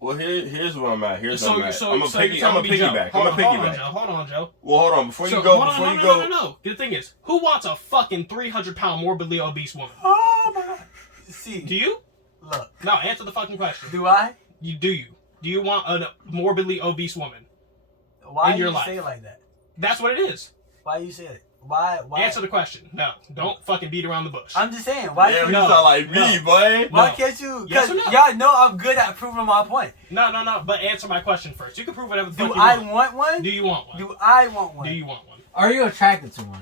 Well, here's where I'm at. I'm gonna you're piggyback. Hold on, Joe. Well, hold on. Before you go. No. The thing is, who wants a fucking 300-pound morbidly obese woman? Oh my god. See. Do you? Look. No, answer the fucking question. Do I? Do you? Do you want a morbidly obese woman? Why in do your you life? say it like that? That's what it is. Why you say it? Why? Answer the question. No, don't fucking beat around the bush. I'm just saying. Why? Damn, you No. sound like me, boy. Why No. can't you? Yes Because or no? y'all know I'm good at proving my point. No. But answer my question first. You can prove whatever the Do fuck you I want. want one? Do you want one? Do I want one? Do you want one? Are you attracted to one?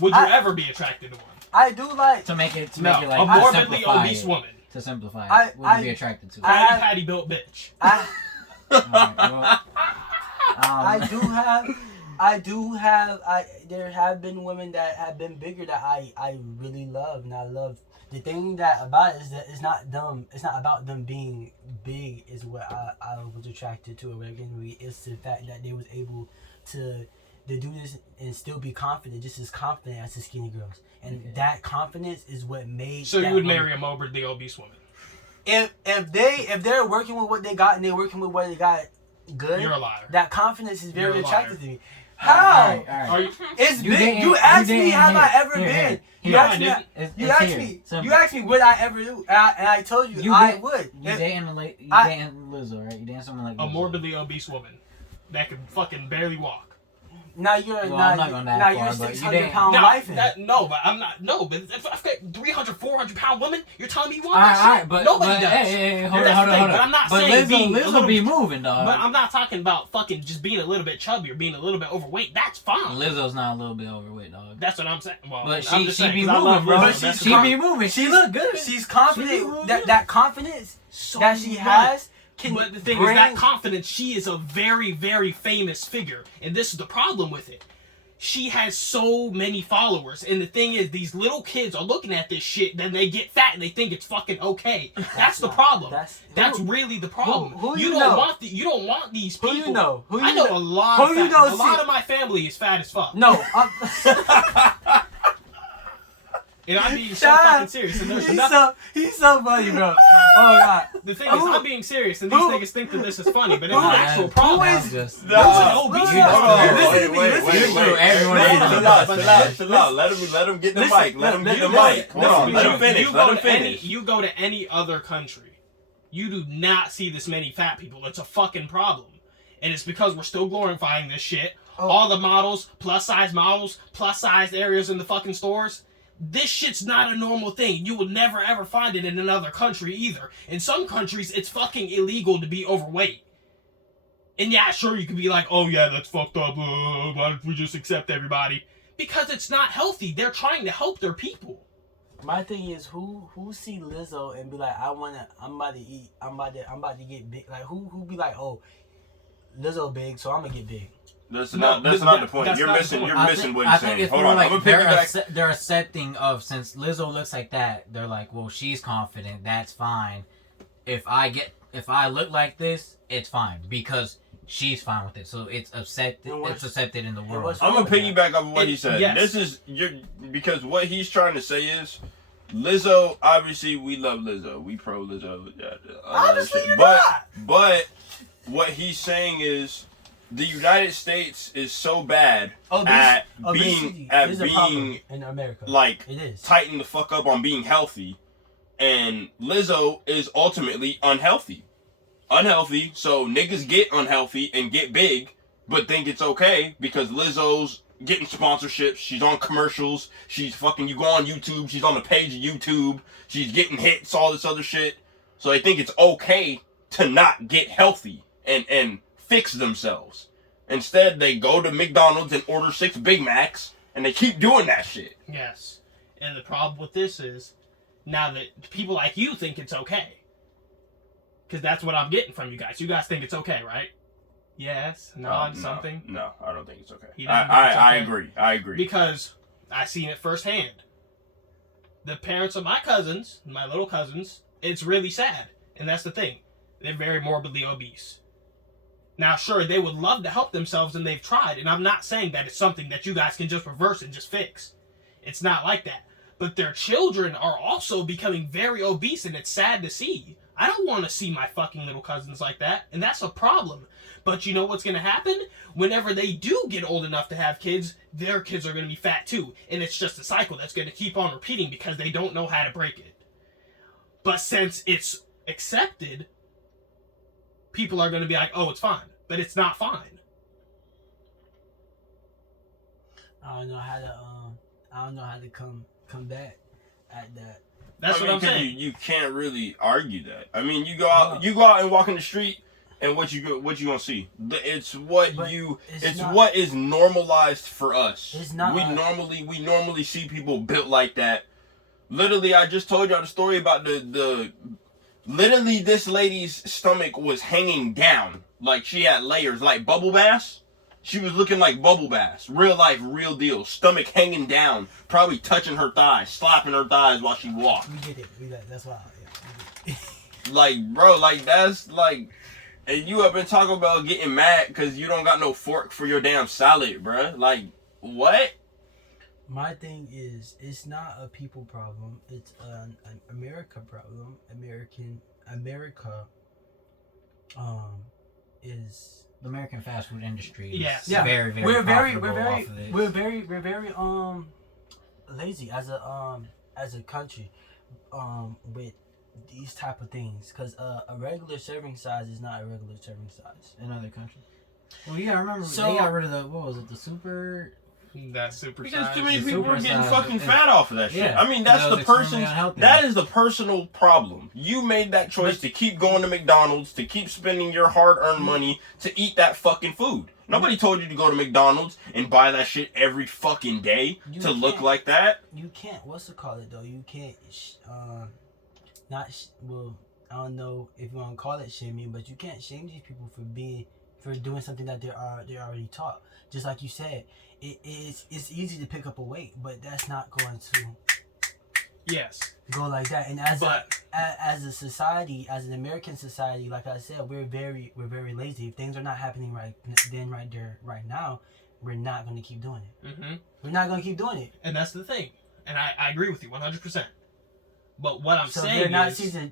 Would you I- ever be attracted to one? I do like. To make it No, like a to morbidly simplify obese it. woman. To simplify I- it, would you be I- attracted to it? I- Patty built bitch. I Alright, well, there have been women that have been bigger that I really love, and I love. The thing that about it is that it's not them. It's not about them being big. Is what I was attracted to originally. It's the fact that they was able to do this and still be confident, just as confident as the skinny girls. And that confidence is what made. So that you would woman- marry a morbidly obese woman? if they're working with what they got and they're working with what they got good. You're a liar. That confidence is very You're a attractive liar. to me. How? alright. Are you? It's You big. didn't- You asked you me, didn't have I hit- ever here, been? here. You No, asked I me. didn't. You It's asked here. me. Simple. You asked me would I ever do, and I told you, You I did- would. You If- dating I- dating Lizzo, right? You dating someone like A Lizzo. morbidly obese woman that can fucking barely walk. Now you're Well, I'm not going that you're far, but you 600-pound didn't. life. But I'm not. No, but if I've got 300, 400-pound woman, you're telling me you want Alright, that shit? alright, but Nobody does. Hey, hold That's on. the thing, but I'm not but saying being a Lizzo little- be moving, dog. But I'm not talking about fucking just being a little bit chubby or being a little bit overweight. That's fine. Lizzo's not a little bit overweight, dog. That's what I'm saying. Well, But I'm she just be saying, 'cause I love moving, bro. Lizzo, But that's she's fine. She be moving. She look good. She's confident. She That confidence So that she much. has can But the thing bring. is, that confidence, she is a very, very famous figure. And this is the problem with it. She has so many followers. And the thing is, these little kids are looking at this shit, then they get fat and they think it's fucking okay. That's the not- problem. that's- That's really the problem. who you you don't know? want you don't want these Who people. you know? Who you I know know? a lot Who of you fat, know a lot see- of my family is fat as fuck. No, And I'm being so fucking serious. And there's nothing. he's so funny, bro. Oh my god. The thing is, Who- I'm being serious, and these who- niggas think that this is funny, but it's who- an actual who problem. is- Just, Nah, Listen, listen, obese- hold on. listen Wait, to me, wait, listen wait, to me. wait. Everyone Hey, is chill on out, the chill bus, out, chill out. Let him get the Listen, mic. Let him get the listen, mic. Hold on. Let him finish. Let him finish. You go to any other country, you do not see this many fat people. It's a fucking problem. And it's because we're still glorifying this shit. Oh. All the models, plus size areas in the fucking stores. This shit's not a normal thing. You will never ever find it in another country either. In some countries, it's fucking illegal to be overweight. And yeah, sure, you could be like, oh yeah, that's fucked up. Why don't we just accept everybody? Because it's not healthy. They're trying to help their people. My thing is, who see Lizzo and be like, I'm about to eat, I'm about to get big. Like who be like, oh, Lizzo big, so I'm gonna get big. That's No, not the point. that's You're not the missing. point. You're I missing think- what I you're think saying. it's Hold more on. like I'm gonna piggyback. they're accepting of, since Lizzo looks like that, they're like, well, she's confident, that's fine. If I look like this, it's fine because she's fine with it. So it's accepted. And what's- It's accepted in the world. what's- I'm gonna piggyback off of what he said. Yes. This is because what he's trying to say is Lizzo. Obviously, we love Lizzo. We pro Lizzo. Obviously, you're but not. but what he's saying is the United States is so bad at Obesity being is a problem in America. like It is. tighten the fuck up on being healthy, and Lizzo is ultimately unhealthy. So niggas get unhealthy and get big, but think it's okay because Lizzo's getting sponsorships. She's on commercials. She's fucking. You go on YouTube. She's on the page of YouTube. She's getting hits. All this other shit. So they think it's okay to not get healthy and fix themselves. Instead, they go to McDonald's and order 6 Big Macs, and they keep doing that shit. Yes. And the problem with this is, now that people like you think it's okay. Because that's what I'm getting from you guys. You guys think it's okay, right? Yes. Nod, something. No, I don't think it's okay. You don't think it's I okay? agree. I agree. Because I seen it firsthand. the parents of my cousins, my little cousins, it's really sad. And that's the thing. They're very morbidly obese. Now, sure, they would love to help themselves and they've tried. And I'm not saying that it's something that you guys can just reverse and just fix. It's not like that. But their children are also becoming very obese and it's sad to see. I don't want to see my fucking little cousins like that. And that's a problem. But you know what's going to happen? Whenever they do get old enough to have kids, their kids are going to be fat too. And it's just a cycle that's going to keep on repeating because they don't know how to break it. But since it's accepted, people are going to be like, oh, it's fine. But it's not fine. I don't know how to come back at that. That's what I'm saying. You can't really argue that. I mean, you go out and walk in the street, and what you gonna see? It's what is normalized for us. It's not. We normally see people built like that. Literally, I just told y'all the story about the. Literally, this lady's stomach was hanging down like she had layers, like Bubble Bass. She was looking like Bubble Bass. Real life, real deal. Stomach hanging down. Probably touching her thighs. Slapping her thighs while she walked. We get it. That's why. Yeah, like, bro, like, that's, like... And you up and talking about getting mad because you don't got no fork for your damn salad, bro. Like, what? My thing is, it's not a people problem. It's an America problem. America is... The American fast food industry is Yeah. very, very we're very lazy as a country with these type of things, because a regular serving size is not a regular serving size in other countries. Well, yeah, I remember So- they got rid of the super. That's super Because size. too many The people are getting supersize. fucking fat off of that shit. Yeah. I mean, that's That the was extremely person's... unhealthy. That is the personal problem. You made that choice to keep going to McDonald's, to keep spending your hard-earned money to eat that fucking food. Nobody told you to go to McDonald's and buy that shit every fucking day You to look can't. like that. You can't, what's it called it though, you can't well, I don't know if you want to call it shaming, but you can't shame these people for doing something that they're already taught. Just like you said, it's easy to pick up a weight, but that's not going to Yes. go like that. And as a society, as an American society, like I said, we're very lazy. If things are not happening right there, right now, we're not going to keep doing it. Mm-hmm. We're not going to keep doing it. And that's the thing. And I agree with you 100%. But what I'm So saying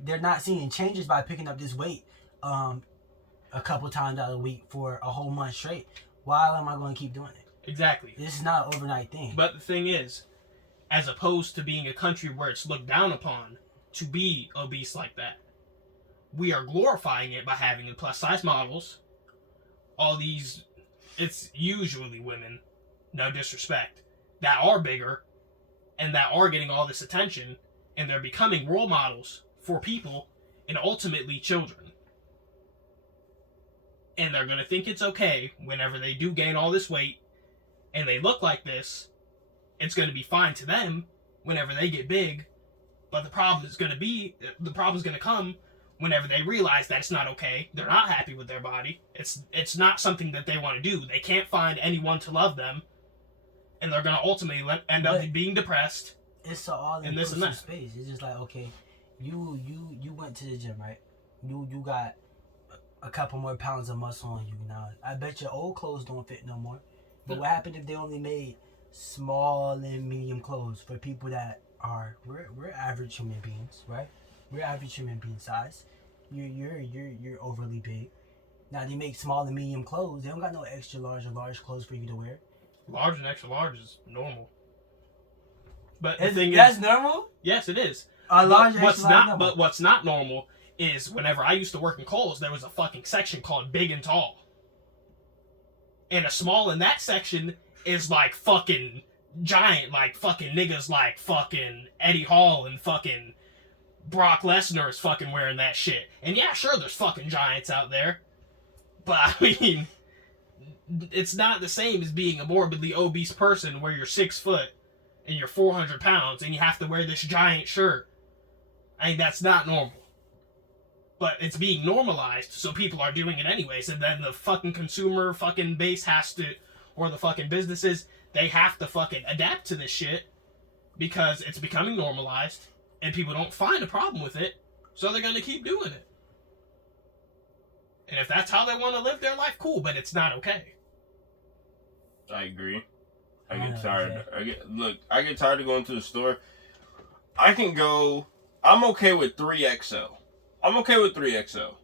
they're not seeing changes by picking up this weight a couple times out of the week for a whole month straight. Why am I going to keep doing it? Exactly. This is not an overnight thing. But the thing is, as opposed to being a country where it's looked down upon to be obese like that, we are glorifying it by having the plus size models. All these, it's usually women, no disrespect, that are bigger and that are getting all this attention, and they're becoming role models for people and ultimately children. And they're going to think it's okay whenever they do gain all this weight and they look like this. It's going to be fine to them whenever they get big. But the problem is going to come whenever they realize that it's not okay. They're not happy with their body. It's not something that they want to do. They can't find anyone to love them. And they're going to ultimately end up being depressed. It's an all-inclusive space. It's just like, okay, you went to the gym, right? You got a couple more pounds of muscle on you now. I bet your old clothes don't fit no more. But what happened if they only made small and medium clothes for people that are we're average human beings, right? We're average human being size. You're overly big. Now they make small and medium clothes. They don't got no extra large or large clothes for you to wear. Large and extra large is normal. But That's normal? Yes, it is. Large, But what's not normal is whenever I used to work in Kohl's, there was a fucking section called Big and Tall. And a small in that section is like fucking giant, like fucking niggas like fucking Eddie Hall and fucking Brock Lesnar is fucking wearing that shit. And yeah, sure, there's fucking giants out there. But I mean, it's not the same as being a morbidly obese person where you're 6 foot and you're 400 pounds and you have to wear this giant shirt. I mean, that's not normal. But it's being normalized, so people are doing it anyways, and then the fucking consumer fucking base has to, or the fucking businesses, they have to fucking adapt to this shit. because it's becoming normalized and people don't find a problem with it, so they're going to keep doing it. And if that's how they want to live their life, cool, but it's not okay. I agree. I I get know, tired. I get tired of going to the store. I'm okay with 3XL. I'm okay with 3XL.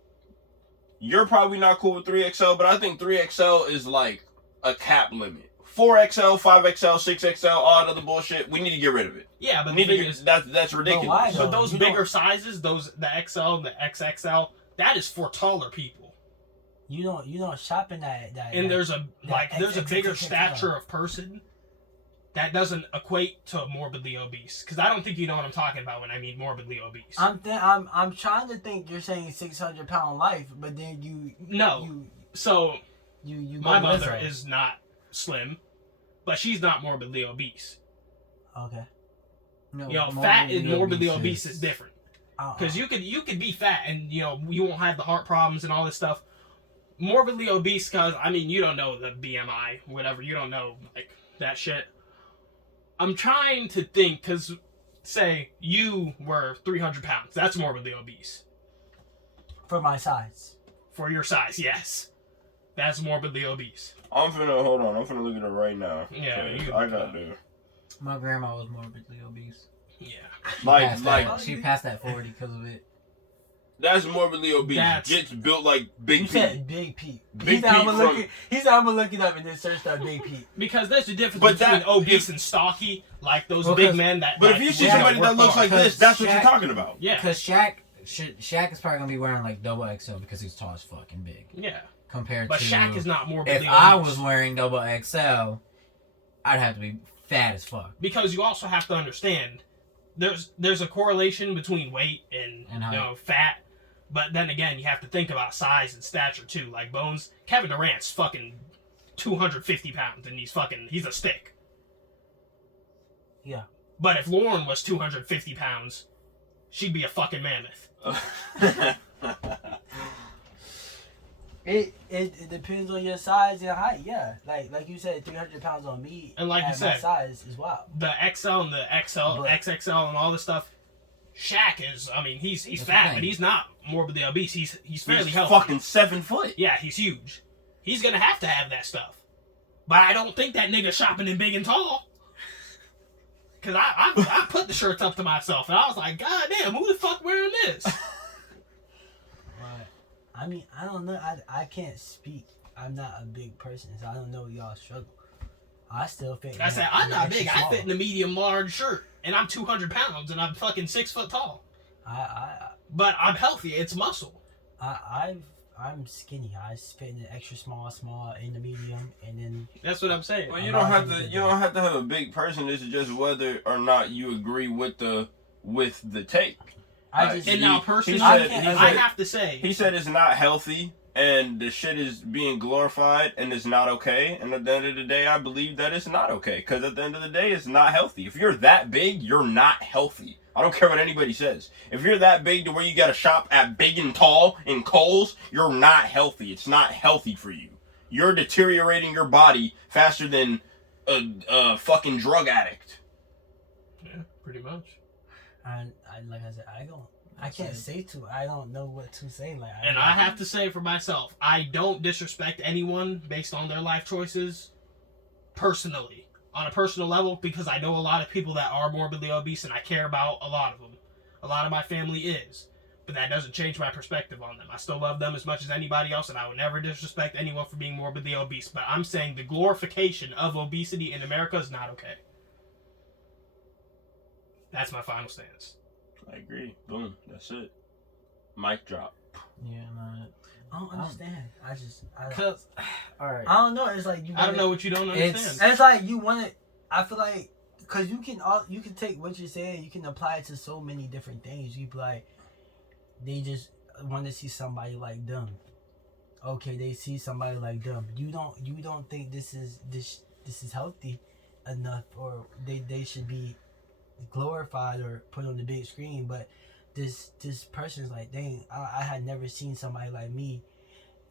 You're probably not cool with 3XL, but I think 3XL is like a cap limit. 4XL, 5XL, 6XL, all that other bullshit, we need to get rid of it. Yeah, but the thing is, that's ridiculous. why, though? but those You bigger don't- sizes, the XL and the XXL, that is for taller people. You don't shop in that. And there's a bigger XXXXL. stature of person that doesn't equate to morbidly obese. Because I don't think you know what I'm talking about when I mean morbidly obese. I'm trying to think you're saying 600-pound life, but then you So you my go mother Lizzo. is not slim, but she's not morbidly obese. Okay. No, You know, fat and morbidly obese is different. Because you could be fat and you won't have the heart problems and all this stuff. Morbidly obese, because you don't know the BMI, whatever. You don't know like that shit. I'm trying to think, because say you were 300 pounds, that's morbidly obese For my size. for your size. Yes, that's morbidly obese. I'm finna look at it right now. Yeah, 'Cause you I can gotta look do. My grandma was morbidly obese. Yeah, She passed that 40 because of it. That's morbidly obese. That's- Gets built like Big You P. said Big Pete. Big Pete He said I'm gonna look it up and then search that Big Pete. because there's a difference But between that- obese and stocky, like those Well, big 'cause- men that. But like, if you see work somebody that hard. looks like this, that's what you're talking about. Yeah, Because Shaq is probably gonna be wearing like double XL because he's tall as fuck and big. yeah, Compared but to Shaq is not morbidly if I obese. was wearing double XL, I'd have to be fat as fuck. Because you also have to understand there's a correlation between weight and height. fat, but then again you have to think about size and stature too. Like Bones, Kevin Durant's fucking 250 pounds and he's a stick. Yeah. But if Lauren was 250 pounds, she'd be a fucking mammoth. It depends on your size and height. Yeah, like you said, 300 pounds on me. And like you at my said, size is wild. The XL and the XL, But- XXL and all this stuff. Shaq is, he's That's the fat, thing. but he's not morbidly obese. He's fairly He's healthy. fucking 7 foot. Yeah, he's huge. He's gonna have to have that stuff. But I don't think that nigga shopping in big and tall. Cause I put the shirts up to myself and I was like, God damn, who the fuck wearing this? Right. I don't know. I can't speak. I'm not a big person, so I don't know y'all struggle. I still fit. I said, I'm not big. I fit in the. a medium large shirt. And I'm 200 pounds and I'm fucking 6 foot tall. But I'm healthy. It's muscle. I'm skinny. I fit in the extra small, in the medium, and then. That's what I'm saying. Well, you don't have to have a big person. This is just whether or not you agree with the take. I just. And now personally, I have to say. He said it's not healthy and the shit is being glorified and it's not okay. And at the end of the day, I believe that it's not okay. Because at the end of the day, it's not healthy. If you're that big, you're not healthy. I don't care what anybody says. If you're that big to where you gotta shop at Big and Tall in Kohl's, you're not healthy. It's not healthy for you. You're deteriorating your body faster than a fucking drug addict. Yeah, pretty much. Like I said, I can't say to. I don't know what to say. Like, And I have to say for myself, I don't disrespect anyone based on their life choices personally, on a personal level, because I know a lot of people that are morbidly obese and I care about a lot of them. A lot of my family is. But that doesn't change my perspective on them. I still love them as much as anybody else and I would never disrespect anyone for being morbidly obese. But I'm saying the glorification of obesity in America is not okay. That's my final stance. I agree. Boom. That's it. Mic drop. Yeah, no. I don't understand. Cause, all right. I don't know. It's like you. I don't know what you don't understand. It's like you want to. I feel like because you can take what you're saying, you can apply it to so many different things. You be like, they just want to see somebody like them. Okay, they see somebody like them. You don't think this is healthy enough, or they should be glorified or put on the big screen. But this person is like, dang, I had never seen somebody like me,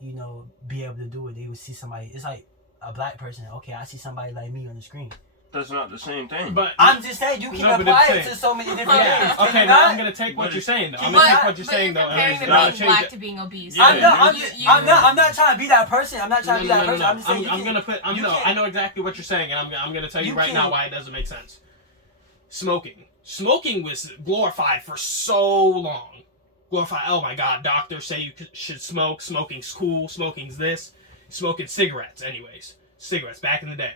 be able to do it. They would see somebody. It's like a black person. Okay, I see somebody like me on the screen. That's not the same thing. But I'm just saying you can No, but apply it's it saying- to so many different yeah. things. Can Okay, you now not? I'm gonna take what you're saying. Though. I'm But- gonna take what you're but saying you're though. comparing And to I'm gonna being change black it. to being obese. Yeah, I'm not trying to be that person. I'm not trying to be that person. I'm just saying you I'm can- gonna put. you can- I know exactly what you're saying, and I'm gonna tell you, You right now can- why it doesn't make sense. Smoking was glorified for so long. Glorified. Oh my God, doctors say you should smoke. Smoking's cool. Smoking's this. Smoking cigarettes, anyways. Cigarettes back in the day.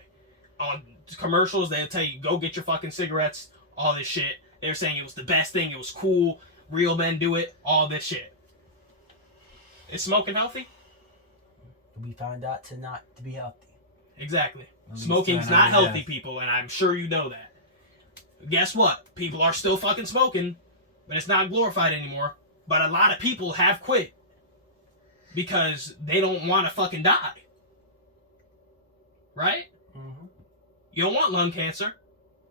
On commercials, they'll tell you go get your fucking cigarettes. All this shit. They were saying it was the best thing. It was cool. Real men do it. All this shit. Is smoking healthy? We found out to be healthy. Exactly. At least Smoking's try not to healthy, death. people, and I'm sure you know that. Guess what? People are still fucking smoking, but it's not glorified anymore. But a lot of people have quit because they don't want to fucking die. Right? Mm-hmm. You don't want lung cancer.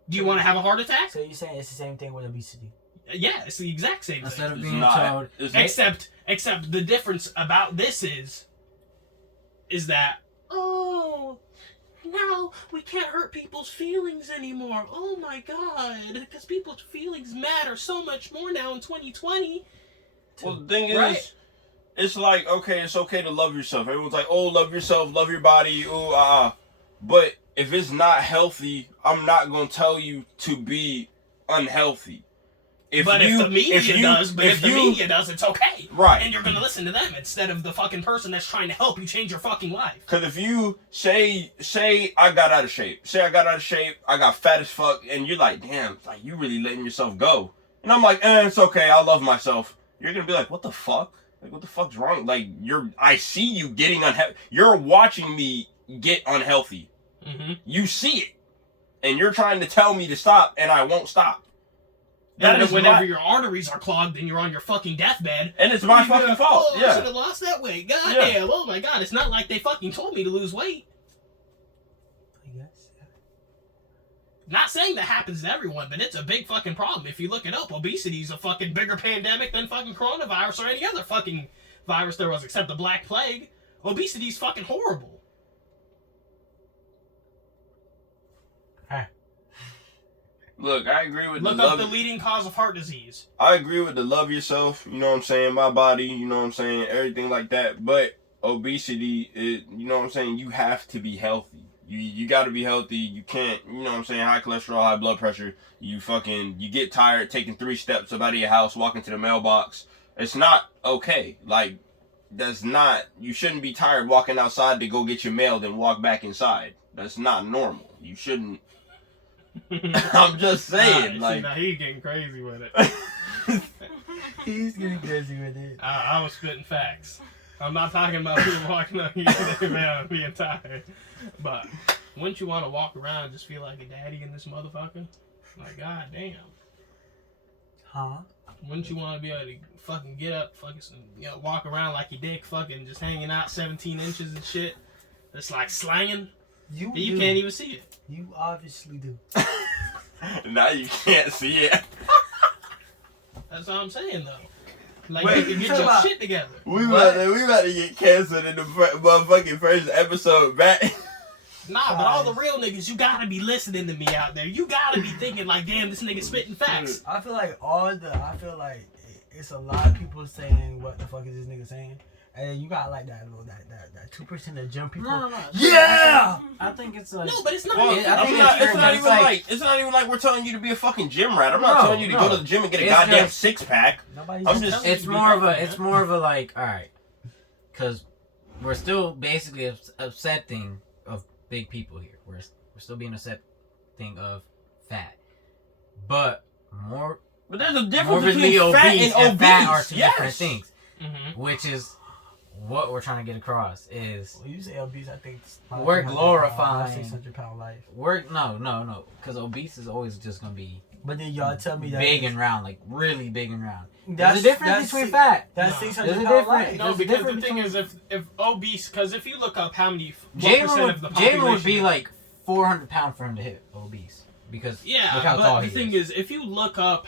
Do you want to have a heart attack? So you're saying it's the same thing with obesity? Yeah, it's the exact same Instead thing. of It's being not. told, It's Except the difference about this is that, oh, now we can't hurt people's feelings anymore. Oh my God, because people's feelings matter so much more now in 2020. Well, the thing Right. is, it's like, okay, it's okay to love yourself. Everyone's like, oh, love yourself, love your body, ooh, But if it's not healthy, I'm not going to tell you to be unhealthy. If the media does, it's okay. Right. And you're going to listen to them instead of the fucking person that's trying to help you change your fucking life. Because if you say I got out of shape, I got fat as fuck, and you're like, damn, like you really letting yourself go. And I'm like, it's okay, I love myself. You're going to be like, what the fuck? Like, what the fuck's wrong? Like, I see you getting unhealthy. You're watching me get unhealthy. Mm-hmm. You see it. And you're trying to tell me to stop, and I won't stop. That And is then whenever my, your arteries are clogged and you're on your fucking deathbed, and it's my you fucking go, fault. Oh, I Yeah. should have lost that weight. God Yeah. damn. Oh my God. It's not like they fucking told me to lose weight. I guess. Not saying that happens to everyone, but it's a big fucking problem. If you look it up, obesity is a fucking bigger pandemic than fucking coronavirus or any other fucking virus there was, except the Black Plague. Obesity's fucking horrible. Look, I agree with Look the up love. the leading cause of heart disease. I agree with the love yourself, you know what I'm saying, my body, you know what I'm saying, everything like that. But obesity, you know what I'm saying, you have to be healthy. You got to be healthy. You can't, you know what I'm saying, high cholesterol, high blood pressure. You get tired taking 3 steps up out of your house, walking to the mailbox. It's not okay. Like, that's not, you shouldn't be tired walking outside to go get your mail, then walk back inside. That's not normal. You shouldn't. I'm just saying, like. Now he's getting crazy with it. He's getting crazy with it. I was spitting facts. I'm not talking about people walking up here man being tired. But wouldn't you want to walk around and just feel like a daddy in this motherfucker? Like, god damn. Huh? Wouldn't you want to be able to fucking get up, fucking, walk around like your dick fucking just hanging out 17 inches and shit? It's like slanging. You Can't even see it. You obviously do. Now you can't see it. That's what I'm saying though. Like, Wait, you can you get talking your about- shit together. We about to get canceled in the motherfucking first episode back. Nah, but all the real niggas, you gotta be listening to me out there. You gotta be thinking like, damn, this nigga spitting facts. I feel like it's a lot of people saying what the fuck is this nigga saying, and then you got like that 2% of gym people. No. Yeah. I think it's like. No, but it's not. Well, I think it's not even like we're telling you to be a fucking gym rat. I'm not No, telling you to no. go to the gym and get a It's goddamn just- 6-pack. Nobody's I'm just- telling you It's to be more of healthy, man. like, all right, because we're still basically accepting of big people here. We're still being accepting of fat, but But there's a difference morbidly between fat obese and and fat are obese. two Yes. different things, Mm-hmm. which is what we're trying to get across. Is When you say obese, I think it's We're glorifying- 600-pound life. we're no, because obese is always just gonna be But then y'all tell me that big and round, like really big and round. that's There's a difference that's between si- fat. That's No. 600 There's a pound difference. life. No, There's a because the difference thing between- is, if obese, because if you look up how many, what Jalen percent of the would population, be like 400 pounds for him to hit obese because yeah, look how tall but the he thing is, if you look up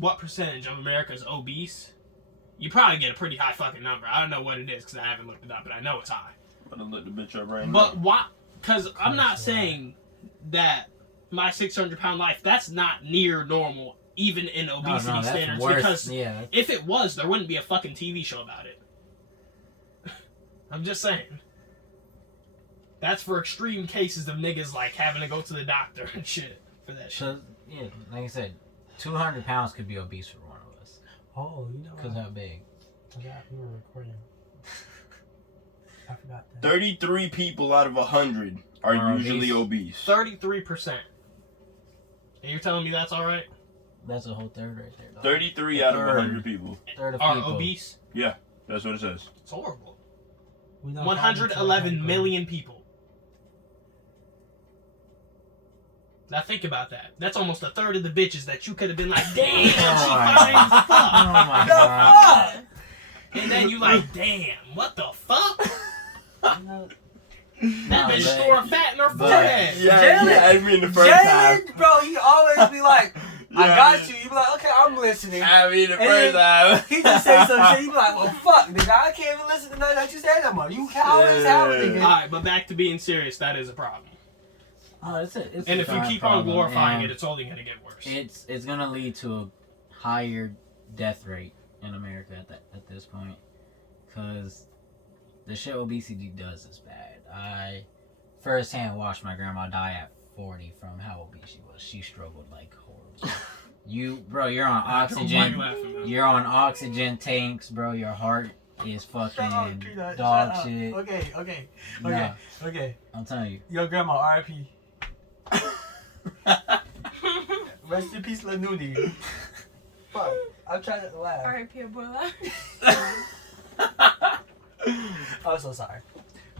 what percentage of America is obese, you probably get a pretty high fucking number. I don't know what it is because I haven't looked it up, but I know it's high. I'm gonna look the bitch up right But now. why? Because I'm not saying that my 600-pound life, that's not near normal, even in obesity that's standards. worse. Because Yeah. if it was, there wouldn't be a fucking TV show about it. I'm just saying. That's for extreme cases of niggas like having to go to the doctor and shit for that shit. So yeah, like I said, 200 pounds could be obese for one of us. Oh, you know. Cause how big? I forgot we were recording. I forgot that. 33 people out of 100 are Are usually obese. 33%. And you're telling me that's all right? That's a whole third right there. Dog. 33 out of 100 people. Third of Are people. obese? That's what it says. It's horrible. We don't 111 million people. Now think about that. That's almost a third of the bitches that you could have been like, damn, she fine as Oh fuck. my god. And then you like, damn, what the fuck? That Nah, bitch but- store fat in her but- forehead. Yeah, I mean the first time. Jalen, bro, he always be like, I Yeah, got I mean- you. You be like, okay, I'm listening. I mean the And first time. He just say some shit. You be like, well, fuck, nigga. I can't even listen to nothing that you say no more. You can always have a nigga. Alright, but back to being serious, that is a problem. Oh, it's And a if you giant keep on problem, glorifying and it, it's only going to get worse. it's gonna lead to a higher death rate in America at this point, because the shit obesity does is bad. I firsthand watched my grandma die at 40 from how obese she was. She struggled like horribly. You're on oxygen. You're on oxygen tanks, bro. Your heart is fucking dog shit. Okay. Nah, Okay. I'm telling you. Your grandma, R.I.P. Rest in peace, Lanuni. Fuck. I'm trying to laugh. R.I.P. Abuela. I'm so sorry.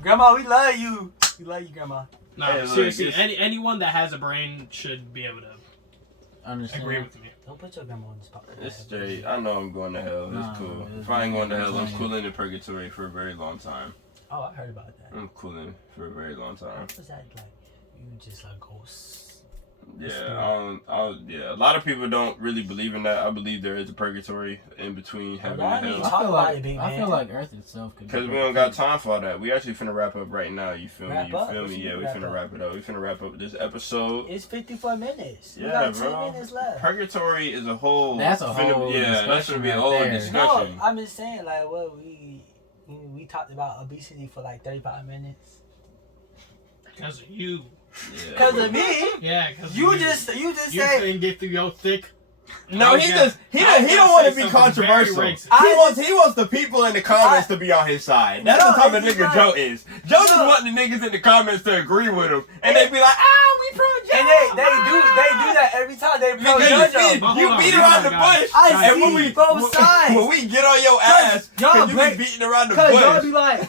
Grandma, we love you. We love you, Grandma. No, Hey, look, seriously, it's- anyone that has a brain should be able to Understand? agree with me. Don't put your grandma on the spot. It's straight. I know I'm going to hell. Nah, It's cool. it's If I ain't going to fine. hell, I'm cooling in purgatory for a very long time. Oh, I heard about that. I'm cooling for a very long time. What's that like? You just a ghost. Yeah, yeah. A lot of people don't really believe in that. I believe there is a purgatory in between heaven and hell. Talk about it, big I man. feel like Earth itself could. Because we don't got time for all that. We actually finna wrap up right now. You feel me? Wrap You up? feel What me? you Yeah, we wrap finna up? wrap it up. We finna wrap up this episode. It's 54 minutes. We Yeah, got 10 bro. minutes left. Purgatory is a whole. That's a whole Yeah, that's discussion gonna be a right whole there. discussion. No, I'm just saying, like, what we talked about obesity for like 35 minutes. Because of you. Yeah. Because of me, Yeah, because you just you say. couldn't get through your thick. No, he I was don't gonna want to say be something controversial. very He racist. wants the people in the comments to be on his side. That's No, the type of it's nigga like- Joe is. Joe just No. want the niggas in the comments to agree with him, and they be like, we pro Joe. And they do that every time. They pro Nigga, JoJo. But you hold beat on, around hold the on, guys. bush. I and see when both sides. when we get on your ass, y'all cause you break- be beating around the Cause y'all bush. be like,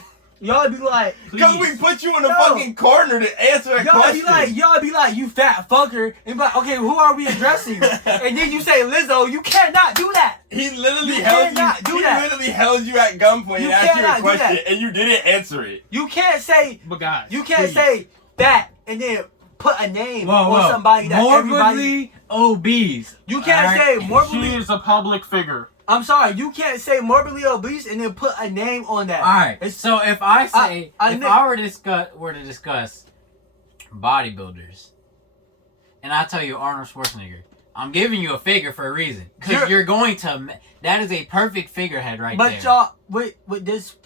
Cause we put you in the No. fucking corner to answer a question. y'all be like, you fat fucker. And be like, okay, who are we addressing? And then you say, Lizzo, you cannot do that. He literally You held you. cannot do He that. literally held you at gunpoint You and asked you a cannot do question, that. and you didn't answer it. You can't say, But guys, you can't please. say fat and then put a name Whoa. on somebody that everybody. morbidly obese. You can't Alright. say morbidly. She is a public figure. I'm sorry, you can't say morbidly obese and then put a name on that. All right. It's- So if I say, I if kn- I were to discuss bodybuilders, and I tell you Arnold Schwarzenegger, I'm giving you a figure for a reason, because you're going to. That is a perfect figurehead right there. But y'all, with this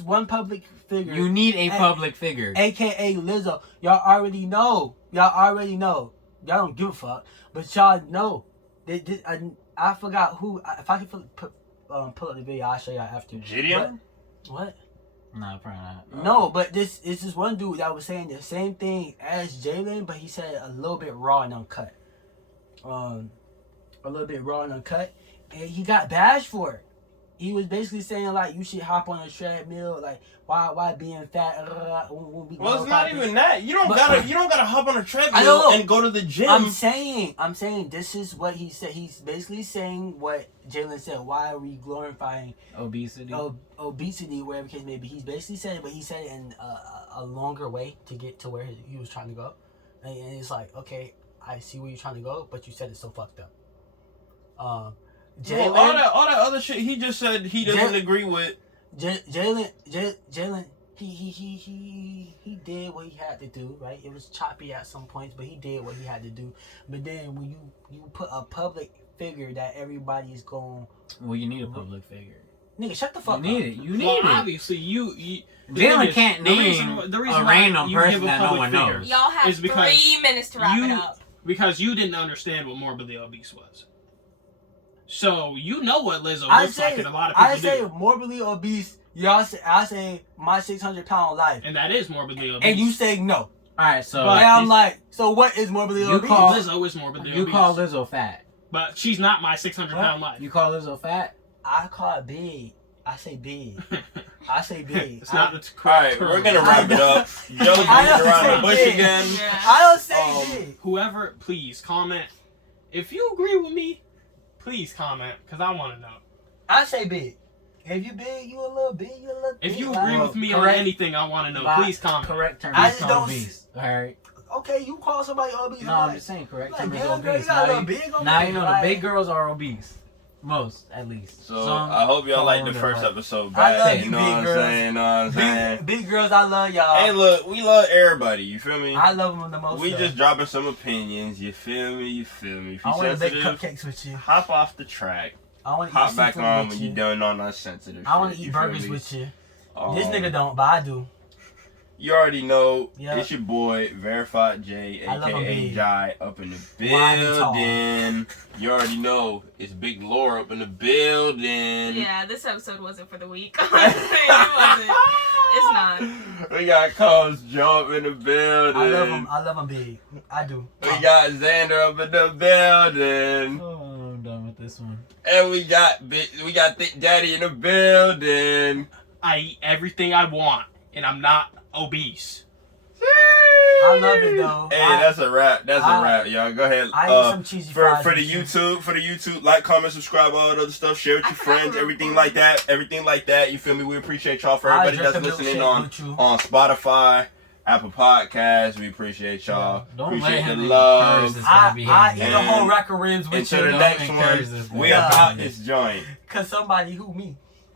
one public figure, You need a Hey, public figure. aka Lizzo, y'all already know. Y'all don't give a fuck, but y'all know. I forgot who. If I can pull up the video, I'll show y'all after. Gideon? But- what? No, probably not. No, but this is this one dude that was saying the same thing as Jalen, but he said it a little bit raw and uncut. A little bit raw and uncut, and he got bashed for it. He was basically saying like you should hop on a treadmill, like why being fat. Well, it's not even that. You don't But- gotta hop on a I treadmill know. and go to the gym. I'm saying this is what he said. He's basically saying what Jalen said. Why are we glorifying Obesity. obesity, wherever the case may be? He's basically said it, but he said it in a longer way to get to where he was trying to go. And it's like, okay, I see where you're trying to go, but you said it's so fucked up. Well, all that other shit he just said he doesn't agree with. Jalen, he did what he had to do, right? It was choppy at some points, but he did what he had to do. But then when you put a public figure that everybody's going, Well, you need a public figure. nigga, shut the fuck up. You need it. You need Well, it. obviously, the Jalen thing is, can't the name reason a why random you person give a that no public one figure knows. Y'all have is because 3 minutes to wrap it up. Because you didn't understand what morbidly obese was. So you know what Lizzo I looks like, say, and a lot of people I say do. morbidly obese. Y'all say, I say my 600-pound life, And that is morbidly obese. and you say no. Alright, so But and I'm it's- like, so what is morbidly You obese? call- Lizzo is morbidly you obese. call Lizzo fat. But she's not my 600-pound life. You call Lizzo fat? I call it big. I say big. I say big. It's not the correct Alright, term. we're gonna wrap it up. Joe's beating I around the don't bush say again. Yeah. I don't say big. Whoever, please comment. If you agree with me, please comment, because I want to know. I say big. If you big, you a little big. You a little. If big, you like- agree with me on correct. anything, I want to know. By Please comment. Correct term I is just don't obese. Alright. Okay, you call somebody obese. No, I'm I'm like, just saying correct like, term is yeah, girl, obese. you got a little Now big on now me, you know like- the big girls are obese. Most, at least. So Some I hope y'all fall like the under, first like- episode I back. love You you, know big what I'm girls. saying? Know what I'm saying? Big girls, I love y'all. Hey, look, we love everybody. You feel me? I love them the most. We though. just dropping some opinions. You feel me? You feel me? If I you want to bake sensitive, cupcakes with you. hop off the track. I want to Hop eat back seafood on with when you. you done on that sensitive I want shit, to eat you feel burgers me? with you. This nigga Um, don't, but I do. You already know Yeah. it's your boy Verified J, I love him aka big. Jai, up in the Wide and tall. building. You already know it's Big Laura up in the building. Yeah, this episode wasn't for the week. Honestly, it wasn't. It's not. We got Coach Jump in the building. I love him. I love him big. I do. We got Xander up in the building. Oh, I'm done with this one. And we got Thick Daddy in the building. I eat everything I want, and I'm not obese. I love it though. Hey, I- that's a wrap. That's I- a wrap, y'all. Go ahead. I eat some cheesy for fries the with you. YouTube, like, comment, subscribe, all that other stuff. Share with I your forgot friends, we were everything recording. like that. You feel me? We appreciate y'all for I everybody drink that's a listening milkshake on with you. Spotify, Apple Podcasts. We appreciate y'all. Don't let Appreciate him the encourage love. this I bad eat a behavior. whole rack of ribs with Until you. the Don't next encourage this one, we Yeah. about this joint. Cause somebody who me.